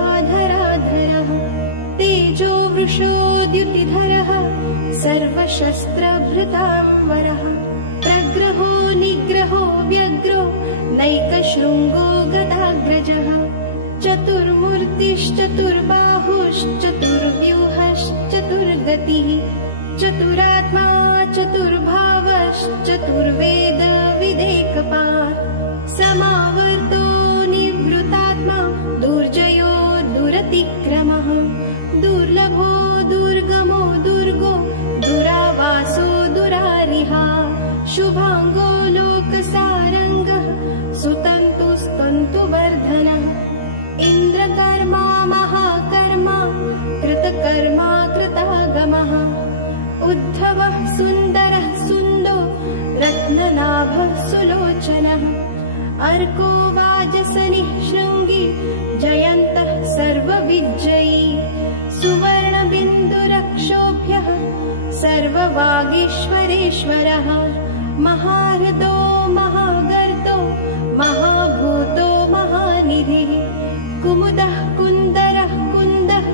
सत्यमेधाधराधरः तेजो वृषोद्युतिधरः सर्वशस्त्रभृताम्बरः प्रग्रहो निग्रहो व्यग्रो नैकशृङ्गो गदाग्रजः चतुर्मूर्तिश्चतुर्बाहुश्चतुर्व्यूहश्चतुर्गतिः चतुरात्मा चतुर्भावश्चतुर्वेद विदेकपात् समावर्तो निवृतात्मा दुर्जयो दुरतिक्रमः दुर्लभो दुर्गमो दुर्गो दुरावासो दुरारिहा शुभांगो लोकसारंगः सुतन्तुस्तन्तुवर्धनः इन्द्रकर्मा महाकर्मा कृतकर्मा कृतागमः उद्धवः सुन्दरः सुन्दो रत्ननाभः सुलोचनः अर्को वाजसनिः शृङ्गी जयन्तः सर्वविजयी सुवर्णबिन्दुरक्षोभ्यः सर्ववागीश्वरेश्वरः महारथो महागर्तो महाभूतो महानिधिः कुमुदः कुन्दरः कुन्दः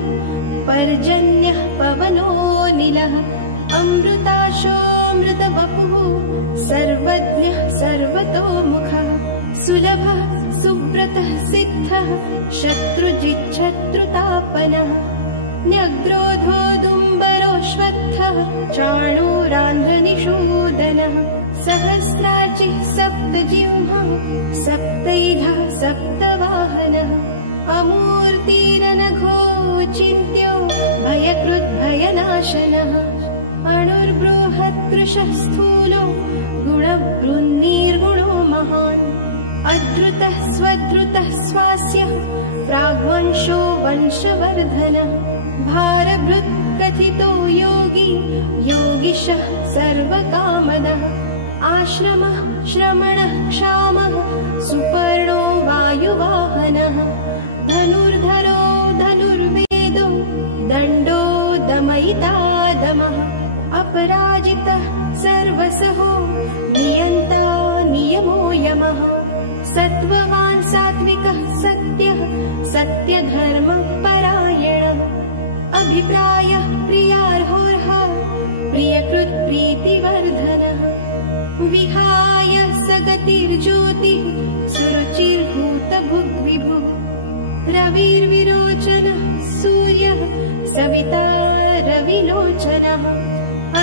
पर्जन्यः पवनोऽनिलः अमृताशोऽमृतवपुः सर्वज्ञः सर्वतोमुखः सुलभः सुव्रतः सिद्धः शत्रुजिच्छत्रुतापनः न्यग्रोधोदुम्बरोऽश्वत्थः चाणूरान्ध्रनिषूदनः सहस्राचिः सप्तजिह्वः सप्तैधः सप्तवाहनः अमूर्तिरनघोचिन्त्यो भयकृद्भयनाशनः अणुर्बृहत्कृशः स्थूलो गुणबृन्निर्गुणो महान् अधृतः स्वधृतः स्वास्यः प्राग्वंशो वंशवर्धनः भारभृत् कथितो योगी योगिशः सर्वकामदः आश्रमः श्रमणः क्षामः सुपर्णो वायुवाहनः धनुर्धरो धनुर्वेदो दण्डो दमयिता दमः अपराजितः सर्वसहो नियन्ता नियमो यमः सत्त्ववान् सात्विकः सत्यः सत्यधर्मपरायणः अभिप्रायः प्रियार्होर्हः प्रियकृत्प्रीतिवर्धनः विहाय सगतिर्ज्योतिः सुरुचिर्भूतभुग्विभुः रविर्विरोचनः सूर्यः सविता रविलोचनः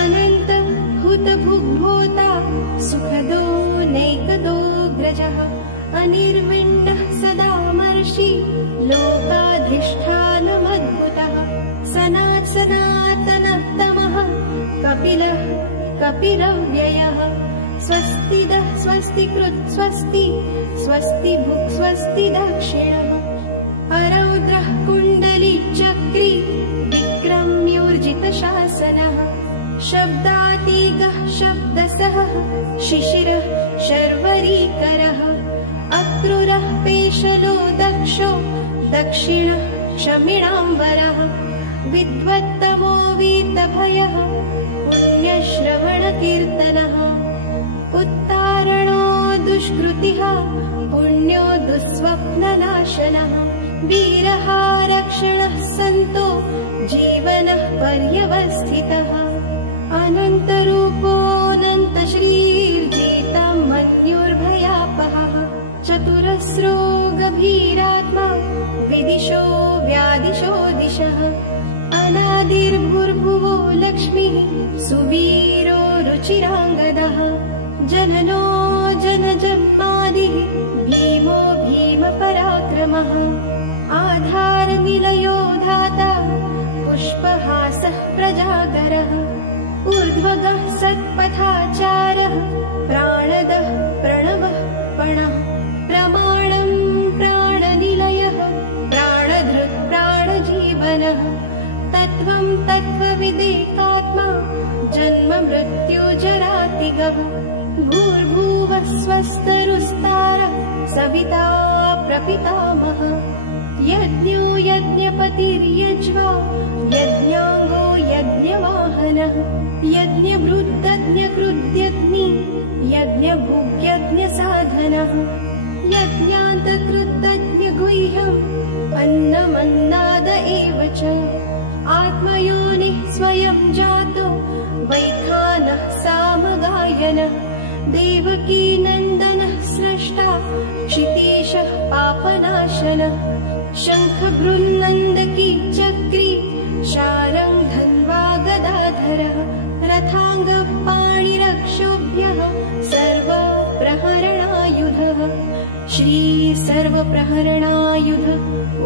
अनन्तः हुतभुग्भोता सुखदो नैकदोऽग्रजः अनिर्विण्णः सदामर्षि लोकाधिष्ठानमद्भुतः सनातनतमः कपिलः कपिरव्ययः स्वस्तिदः स्वस्तिकृत् स्वस्ति स्वस्ति भुक् स्वस्ति दक्षिणः अरौद्रः कुण्डलीचक्री विक्रम्योर्जितशासनः शब्दातीगः शब्दसः शिशिरः शर्वरीकरः अक्रूरः पेशलो दक्षो दक्षिणः क्षमिणाम्बरः विद्वत्तमो वीतभयः पुण्यश्रवणकीर्तनः उत्तारणो दुष्कृतिः पुण्यो दुःस्वप्ननाशनः वीरः रक्षणः सन्तो जीवनः पर्यवस्थितः अनन्तरूपोऽनन्तश्रीर्जितं मन्युर्भयापहः चतुरस्रो गभीरात्मा विदिशो व्यादिशो दिशः अनादिर्भुर्भुवो लक्ष्मीः सुवीरो रुचिराङ्गदः जननो जनजन्मादिः भीमो भीमपराक्रमः आधारनिलयो धाता पुष्पहासः प्रजागरः ऊर्ध्वगः सत्पथाचारः प्राणदः प्रणवः पणः प्रमाणं प्राणनिलयः प्राणधृत् प्राणजीवनः तत्त्वं तत्त्वविदेकात्मा जन्म मृत्युजरातिगः भूर्भुवः स्वस्तरुस्तारः सविता प्रपितामहः यज्ञो यज्ञपतिर्यज्वा यज्ञाङ्गो यज्ञवाहनः यज्ञभृद्यज्ञकृद्यज्ञी यज्ञभुग्यज्ञसाधनः यज्ञान्तकृतज्ञगुह्यम् अन्नमन्नाद एव च आत्मयोनिः स्वयं जातो वैखानः सामगायनः देवकी नन्दनः स्रष्टा क्षितीशः पापनाशनः विनाशनः शङ्खभृन्नन्दकी चक्री शारङ्ग धन्वा गदाधरः रथाङ्गपाणिरक्षोभ्यः सर्वप्रहरणायुधः श्री सर्वप्रहरणायुध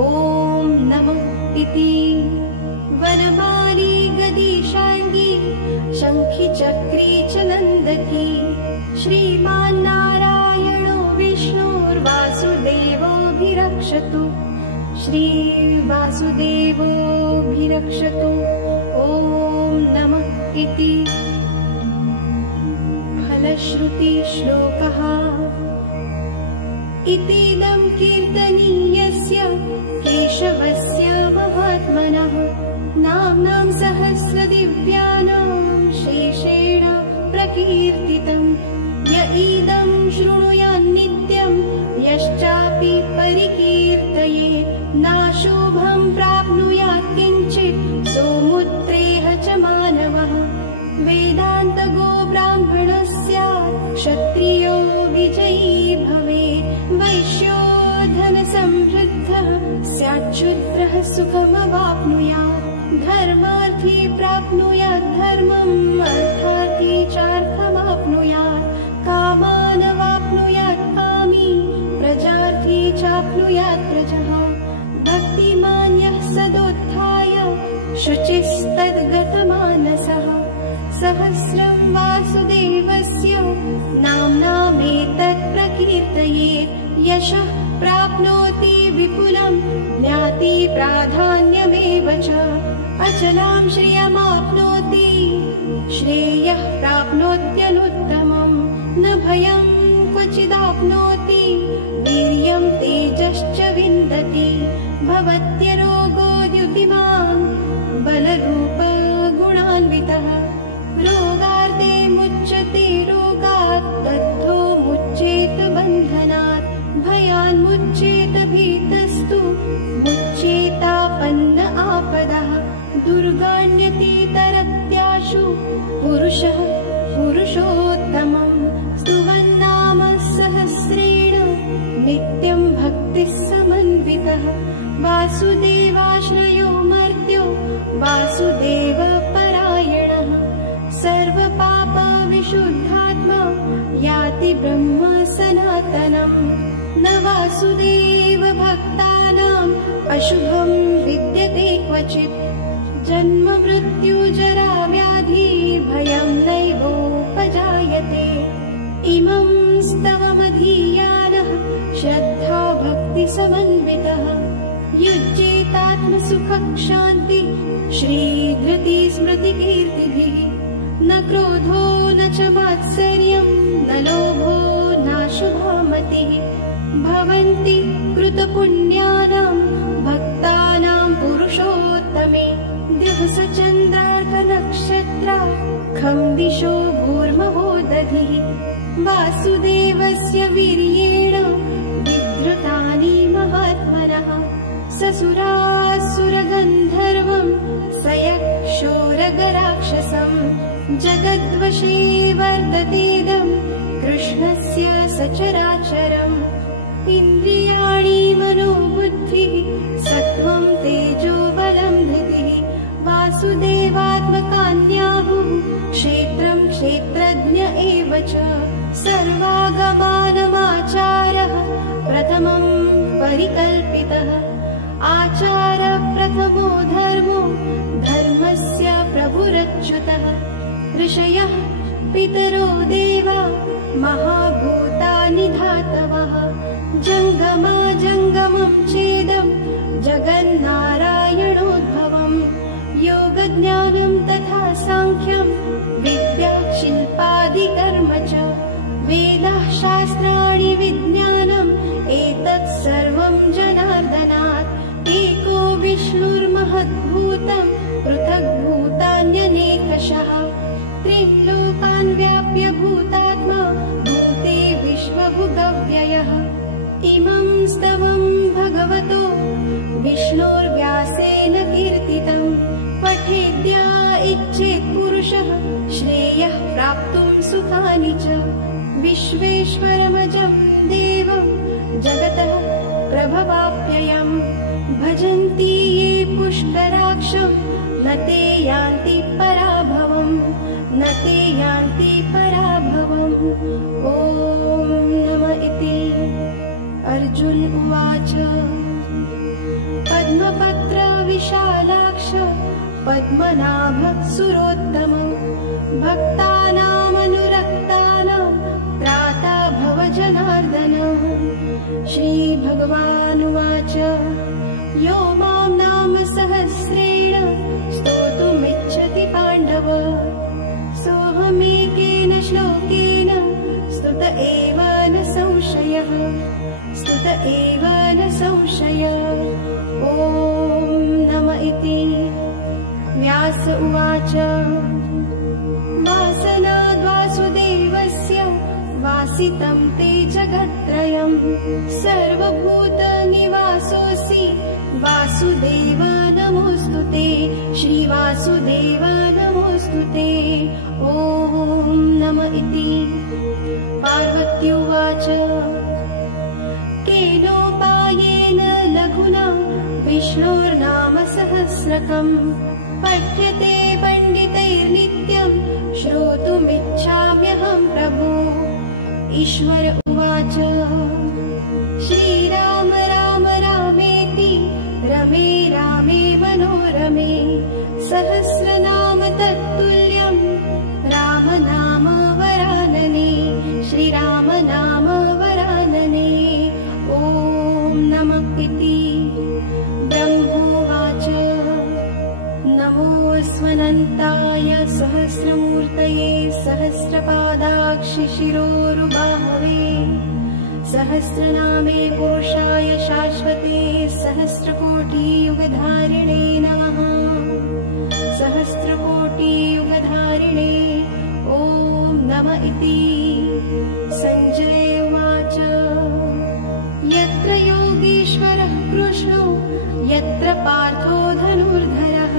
ॐ नमः इति वनमाली गदीशाङ्गी शङ्खी चक्री च नन्दकी श्रीमान्नारायणो विष्णुर्वासुदेवोऽभिरक्षतु श्रीवासुदेवोऽभिरक्षतु ॐ नमः इति फलश्रुति श्लोकः इतीदं कीर्तनीयस्य केशवस्य महात्मनः नाम्नां सहस्रदिव्यानां शेषेण प्रकीर्तितं य इदं शृणुयान्नित्यं यश्चापि परिकीर्तये नाशुभं प्राप्नुयात् किञ्चित् सोमुत्रेह च मानवः वेदान्तगो ब्राह्मणः स्यात् क्षत्रियो विजयी भवेत् वैश्यो धनसमृद्धः स्याच्छूद्रः सुखमवाप्नुयात् धर्मार्थी प्राप्नुयात् धर्मम् अर्थार्थी चार्थमाप्नुयात् कामानवाप्नुयात् कामी प्रजार्थी चाप्नुयात् प्रजः भक्तिमान्यः सदोत्थाय शुचिस्तद्गतमानसः सहस्रं वासुदेवस्य नाम्नामेतत् प्रकीर्तयेत् यशः प्राप्नोति विपुलं ज्ञाति प्राधान्यमेव च अचलां श्रियमाप्नोति श्रेयः प्राप्नोत्यनुत्तमं न भयं क्वचिदाप्नोति वीर्यं तेजश्च विन्दति भवत्यरोगो द्युतिमान् बलरूप गुणान्वितः रोगार्ते मुच्यते रोगात् बद्धो मुच्येत बन्धनात् भयान्मुच्येत भीतस्तु मुच्येतापन्न आपदः दुर्गाण्यतीतरत्याशु पुरुषः पुरुषोत्तमं स्तुवन्नाम सहस्रेण नित्यं भक्तिः समन्वितः वासुदेवाश्रयो मर्त्यो वासुदेवपरायणः सर्वपापविशुद्धात्मा याति ब्रह्म सनातनम् न वासुदेव भक्तानाम् अशुभं विद्यते क्वचित् जन्म मृत्यु जरा व्याधि भयं नैवोपजायते इमं स्तवमधीयानः श्रद्धा भक्तिसमन्वितः युज्येतात्मसुखक्षान्ति श्रीधृतिस्मृतिकीर्तिभिः न क्रोधो न च मात्सर्यं न लोभो नाशुभा मतिः भवन्ति कृतपुण्यानां भक्तानां पुरुषोत्तमे दिवसचन्द्रार्कनक्षत्राखं दिशो भूर्महो दधिः वासुदेवस्य वीर्येण विधृतानि महात्मनः ससुरासुरगन्धर्वं सयक्षोरगराक्षसं जगद्वशे वर्ततेदं कृष्णस्य सचराचरम् इन्द्रियाणि मनोबुद्धिः सत्त्वं तेजो बलं धृतिः वासुदेवात्मकान्याहुः क्षेत्रं क्षेत्रज्ञ एव च सर्वागमानमाचारः प्रथमं परिकल्पितः आचार प्रथमो धर्मो धर्मस्य प्रभुरच्युतः ऋषयः पितरो देवा महाभूतानि धातवः जङ्गमं चेदं जगन्नारायणोद्भवम् योगज्ञानं तथा साङ्ख्यं विद्या शिल्पादिकर्म च वेदाः शास्त्राणि विज्ञानम् एतत् सर्वं जनार्दनात् एको विष्णुर्महद्भूतं पृथग्भूतान्यनेकशः त्रिलोकान् व्याप्य भूतात्मा भूते विश्वभुगव्ययः इमं स्तवं भगवतो विष्णोर्व्यासेन कीर्तितं पठेद्या इच्छेत् पुरुषः श्रेयः प्राप्तुं सुखानि च विश्वेश्वरमजं देवं जगतः प्रभवाप्ययम् भजन्ति ये पुष्कराक्षं न ते यान्ति पराभवम् न ते यान्ति पराभवम् ॐ नम इति अर्जुन उवाच पद्मपत्र विशालाक्ष पद्मनाभ सुरोत्तम भक्तानामनुरक्तानां त्राता भव जनार्दन श्रीभगवानुवाच यो मां नाम सहस्रेण स्तोतुमिच्छति पाण्डव सोऽहमेकेन श्लोकेन स्तुत एव न संशयः स्तुत एव न संशयः ॐ नम इति व्यास उवाच वासनाद्वासुदेवस्य वासितं ते जगत्त्रयं सर्वभूतनिवासोऽसि वासुदेव नमोऽस्तु ते श्रीवासुदेव नमोऽस्तु ते ॐ नम इति पार्वत्युवाच केनोपायेन लघुना विष्णोर्नाम सहस्रकम् पठ्यते पण्डितैर्नित्यं श्रोतुमिच्छाम्यहं प्रभो ईश्वर उवाच श्रीराम राम रामेति रमे रामे मनोरमे सहस्रनाम तत्तुल्यं राम नाम वरानने श्रीराम नाम वरानने ॐ नमः इति ब्रह्मोवाच नमोऽस्मनन्ताय सहस्रमूर्तये सहस्रपादाक्षिशिरोरुबाहवे सहस्रनामे पुरुषाय शाश्वते सहस्रकोटियुगधारिणे नमः सहस्रकोटियुगधारिणे ॐ नम इति सञ्जय उवाच यत्र योगीश्वरः कृष्णो यत्र पार्थो धनुर्धरः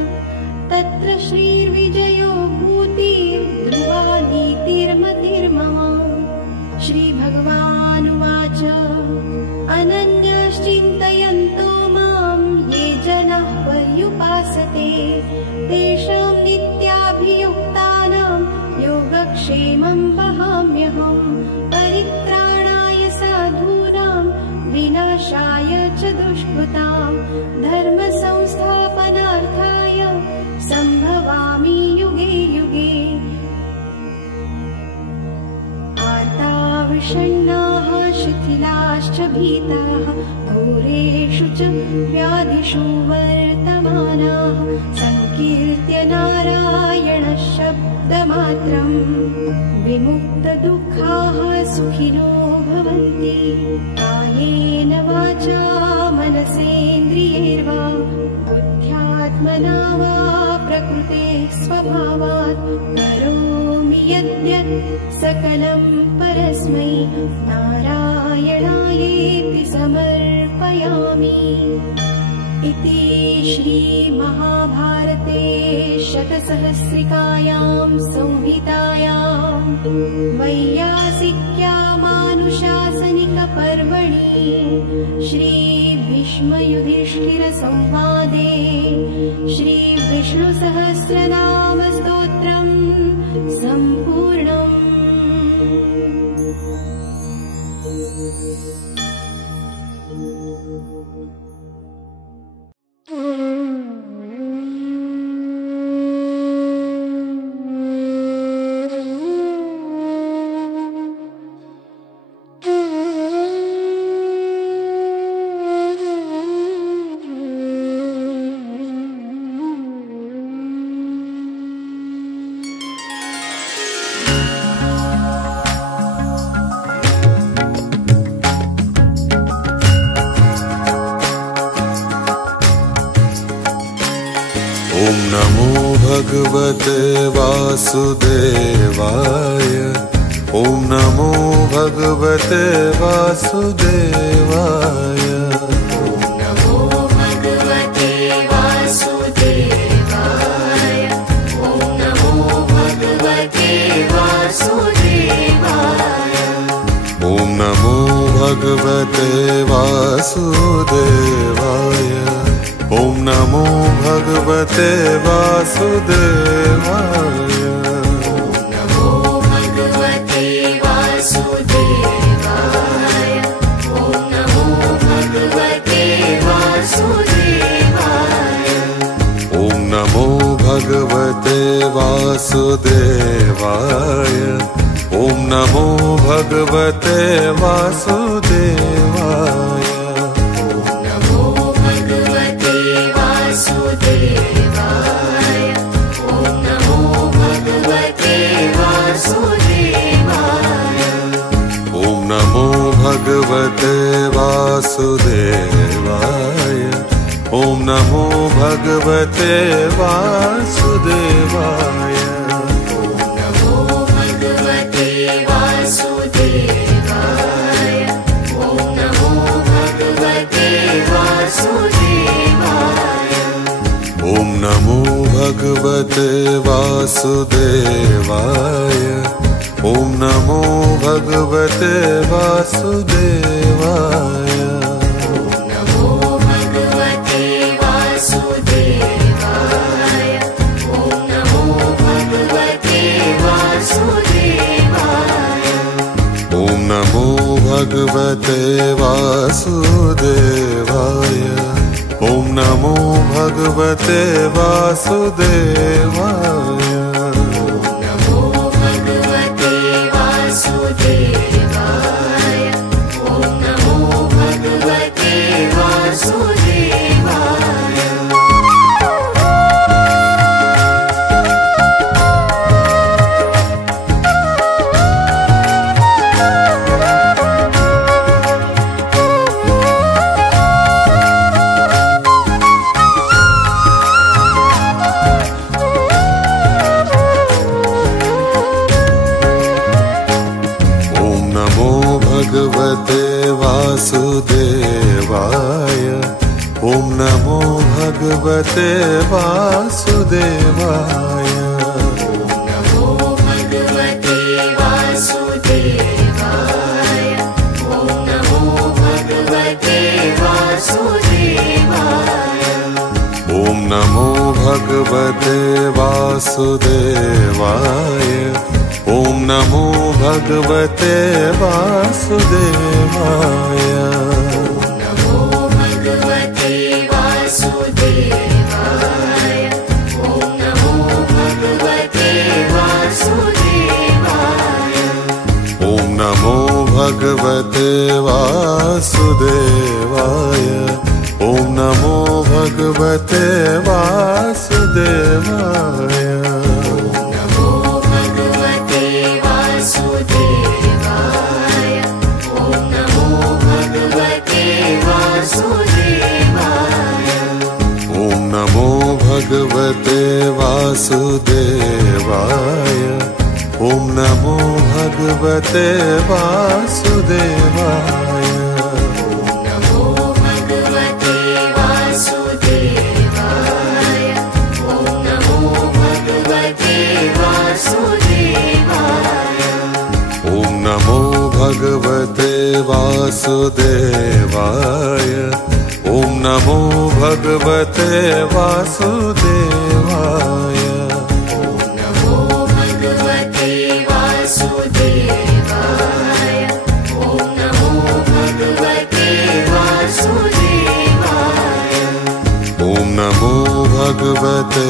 तत्र श्रीर्विजयो भूतिर्ध्रुवा नीतिर्मतिर्मम श्रीभगवानुवाच अनन्याश्चिन्तयन्तो मां ये जनाः पर्युपासते तेषां नित्याभियुक्तानां योगक्षेमं वहाम्यहम् परित्राणाय साधूनां विनाशाय च दुष्कृतां धर्मसंस्थापनार्थाय सम्भवामि युगे युगे आर्ताविषण्णाः शिथिलाश्च भीताः घोरेषु च व्याधिषु वर्तमानाः संकीर्त्य नारायणः शब्दमात्रं विमुक्तदुःखाः सुखिनो भवन्ति कायेन वाचा मनसेन्द्रियैर्वा बुद्ध्यात्मना वा प्रकृते स्वभावात् करोमि यद्यत् सकलं परस्मै नारायणायेति समर्पयामि इति श्रीमहाभारते शतसहस्रिकायां संहितायां वैयासिक्यामानुशासनिकपर्वणि श्रीभीष्मयुधिष्ठिरसंवादे श्रीविष्णुसहस्रनामस्तोत्रम् सम्पूर्णम्। ॐ नमो भगवते वासुदेवाय ॐ नमो भगवते वासुदेवाय नमो भगवते वासुदेवाय ॐ नमो भगवते वासुदेवाय ॐ नमो भगवते वासुदेवाय वासुदेवाय ॐ नमो भगवते वासुदेवाय नमो भगवते वासुदेवाय ॐ नमो भगवते वासुदेवाय ॐ नमो भगवते वासुदेवाय ॐ नमो भगवते वासुदेवाय नमो भगवते वासुदेवाय ॐ नमो भगवते वासुदेवाय ॐ नमो भगवते वासुदेवाय ॐ नमो भगवते वासुदेवाय नमो भगवते वासुदेवाय ॐ नमो भगवते वासुदेवाय ॐ नमो भगवते वासुदेवाय ॐ नमो भगवते वासुदेवाय नमो भगवते वासुदेवाय ॐ नमो भगवते वासुदेवाय ॐ नमो भगवते वासुदेवाय ॐ नमो भगवते वासुदेवाय नमो भगवते वासुदेवाय ॐ नमो भगवते वासुदेवाय भगवते वासुदेवाय ॐ नमो भगवते वासुदेवाय नमो भगवते वासुदेवाय ॐ नमो भगवते वासुदेवाय ॐ नमो भगवते वासुदेवाय ॐ नमो भगवते वासुदेवाय नमो भगवते वासुदेवाय ॐ नमो भगवते वासुदेवाय ॐ नमो भगवते वासुदेवाय ॐ नमो भगवते वासुदेवाय नमो भगवते वासुदेवाय ॐ नमो भगवते वासुदेवाय ॐ नमो भगवते वासुदेवाय ॐ नमो भगवते वासुदेवाय नमो भगवते वासुदेवाय ॐ नमो भगवते वासुदेवाय ॐ नमो भगवते वासुदेवाय ॐ नमो भगवते वासुदेवाय नमो भगवते वासुदेवाय ॐ नमो भगवते वासुदेवाय ॐ नमो भगवते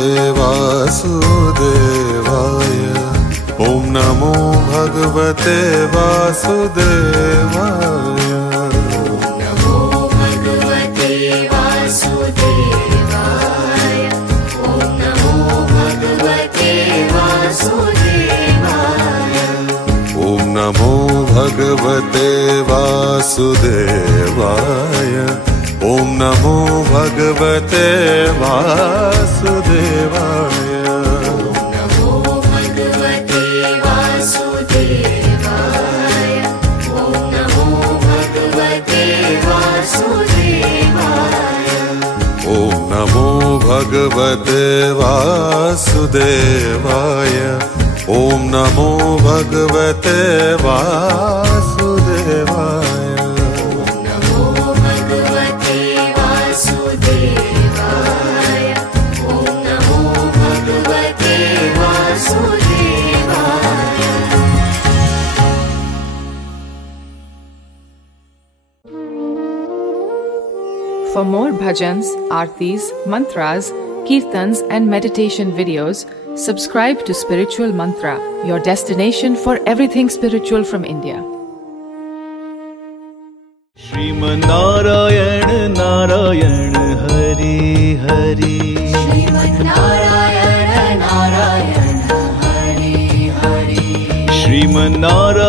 वासुदेवाय ॐ नमो भगवते वासुदेवाय नमो भगवते वासुदेवाय ॐ नमो भगवते वासुदेवाय ॐ नमो भगवते वासुदेवाय ॐ नमो भगवते वासुदेवाय नमो भगवते वासुदेवाय ॐ नमो भगवते वासुदेवाय ॐ नमो भगवते वासुदेवाय ॐ नमो भगवते वासुदेवाय नमो भगवते For more bhajans, aartis, mantras, kirtans and meditation videos, subscribe to Spiritual Mantra, your destination for everything spiritual from India. Sriman Narayana Narayan Hari Hari Sriman Narayana Narayan Hari Hari Sriman Narayana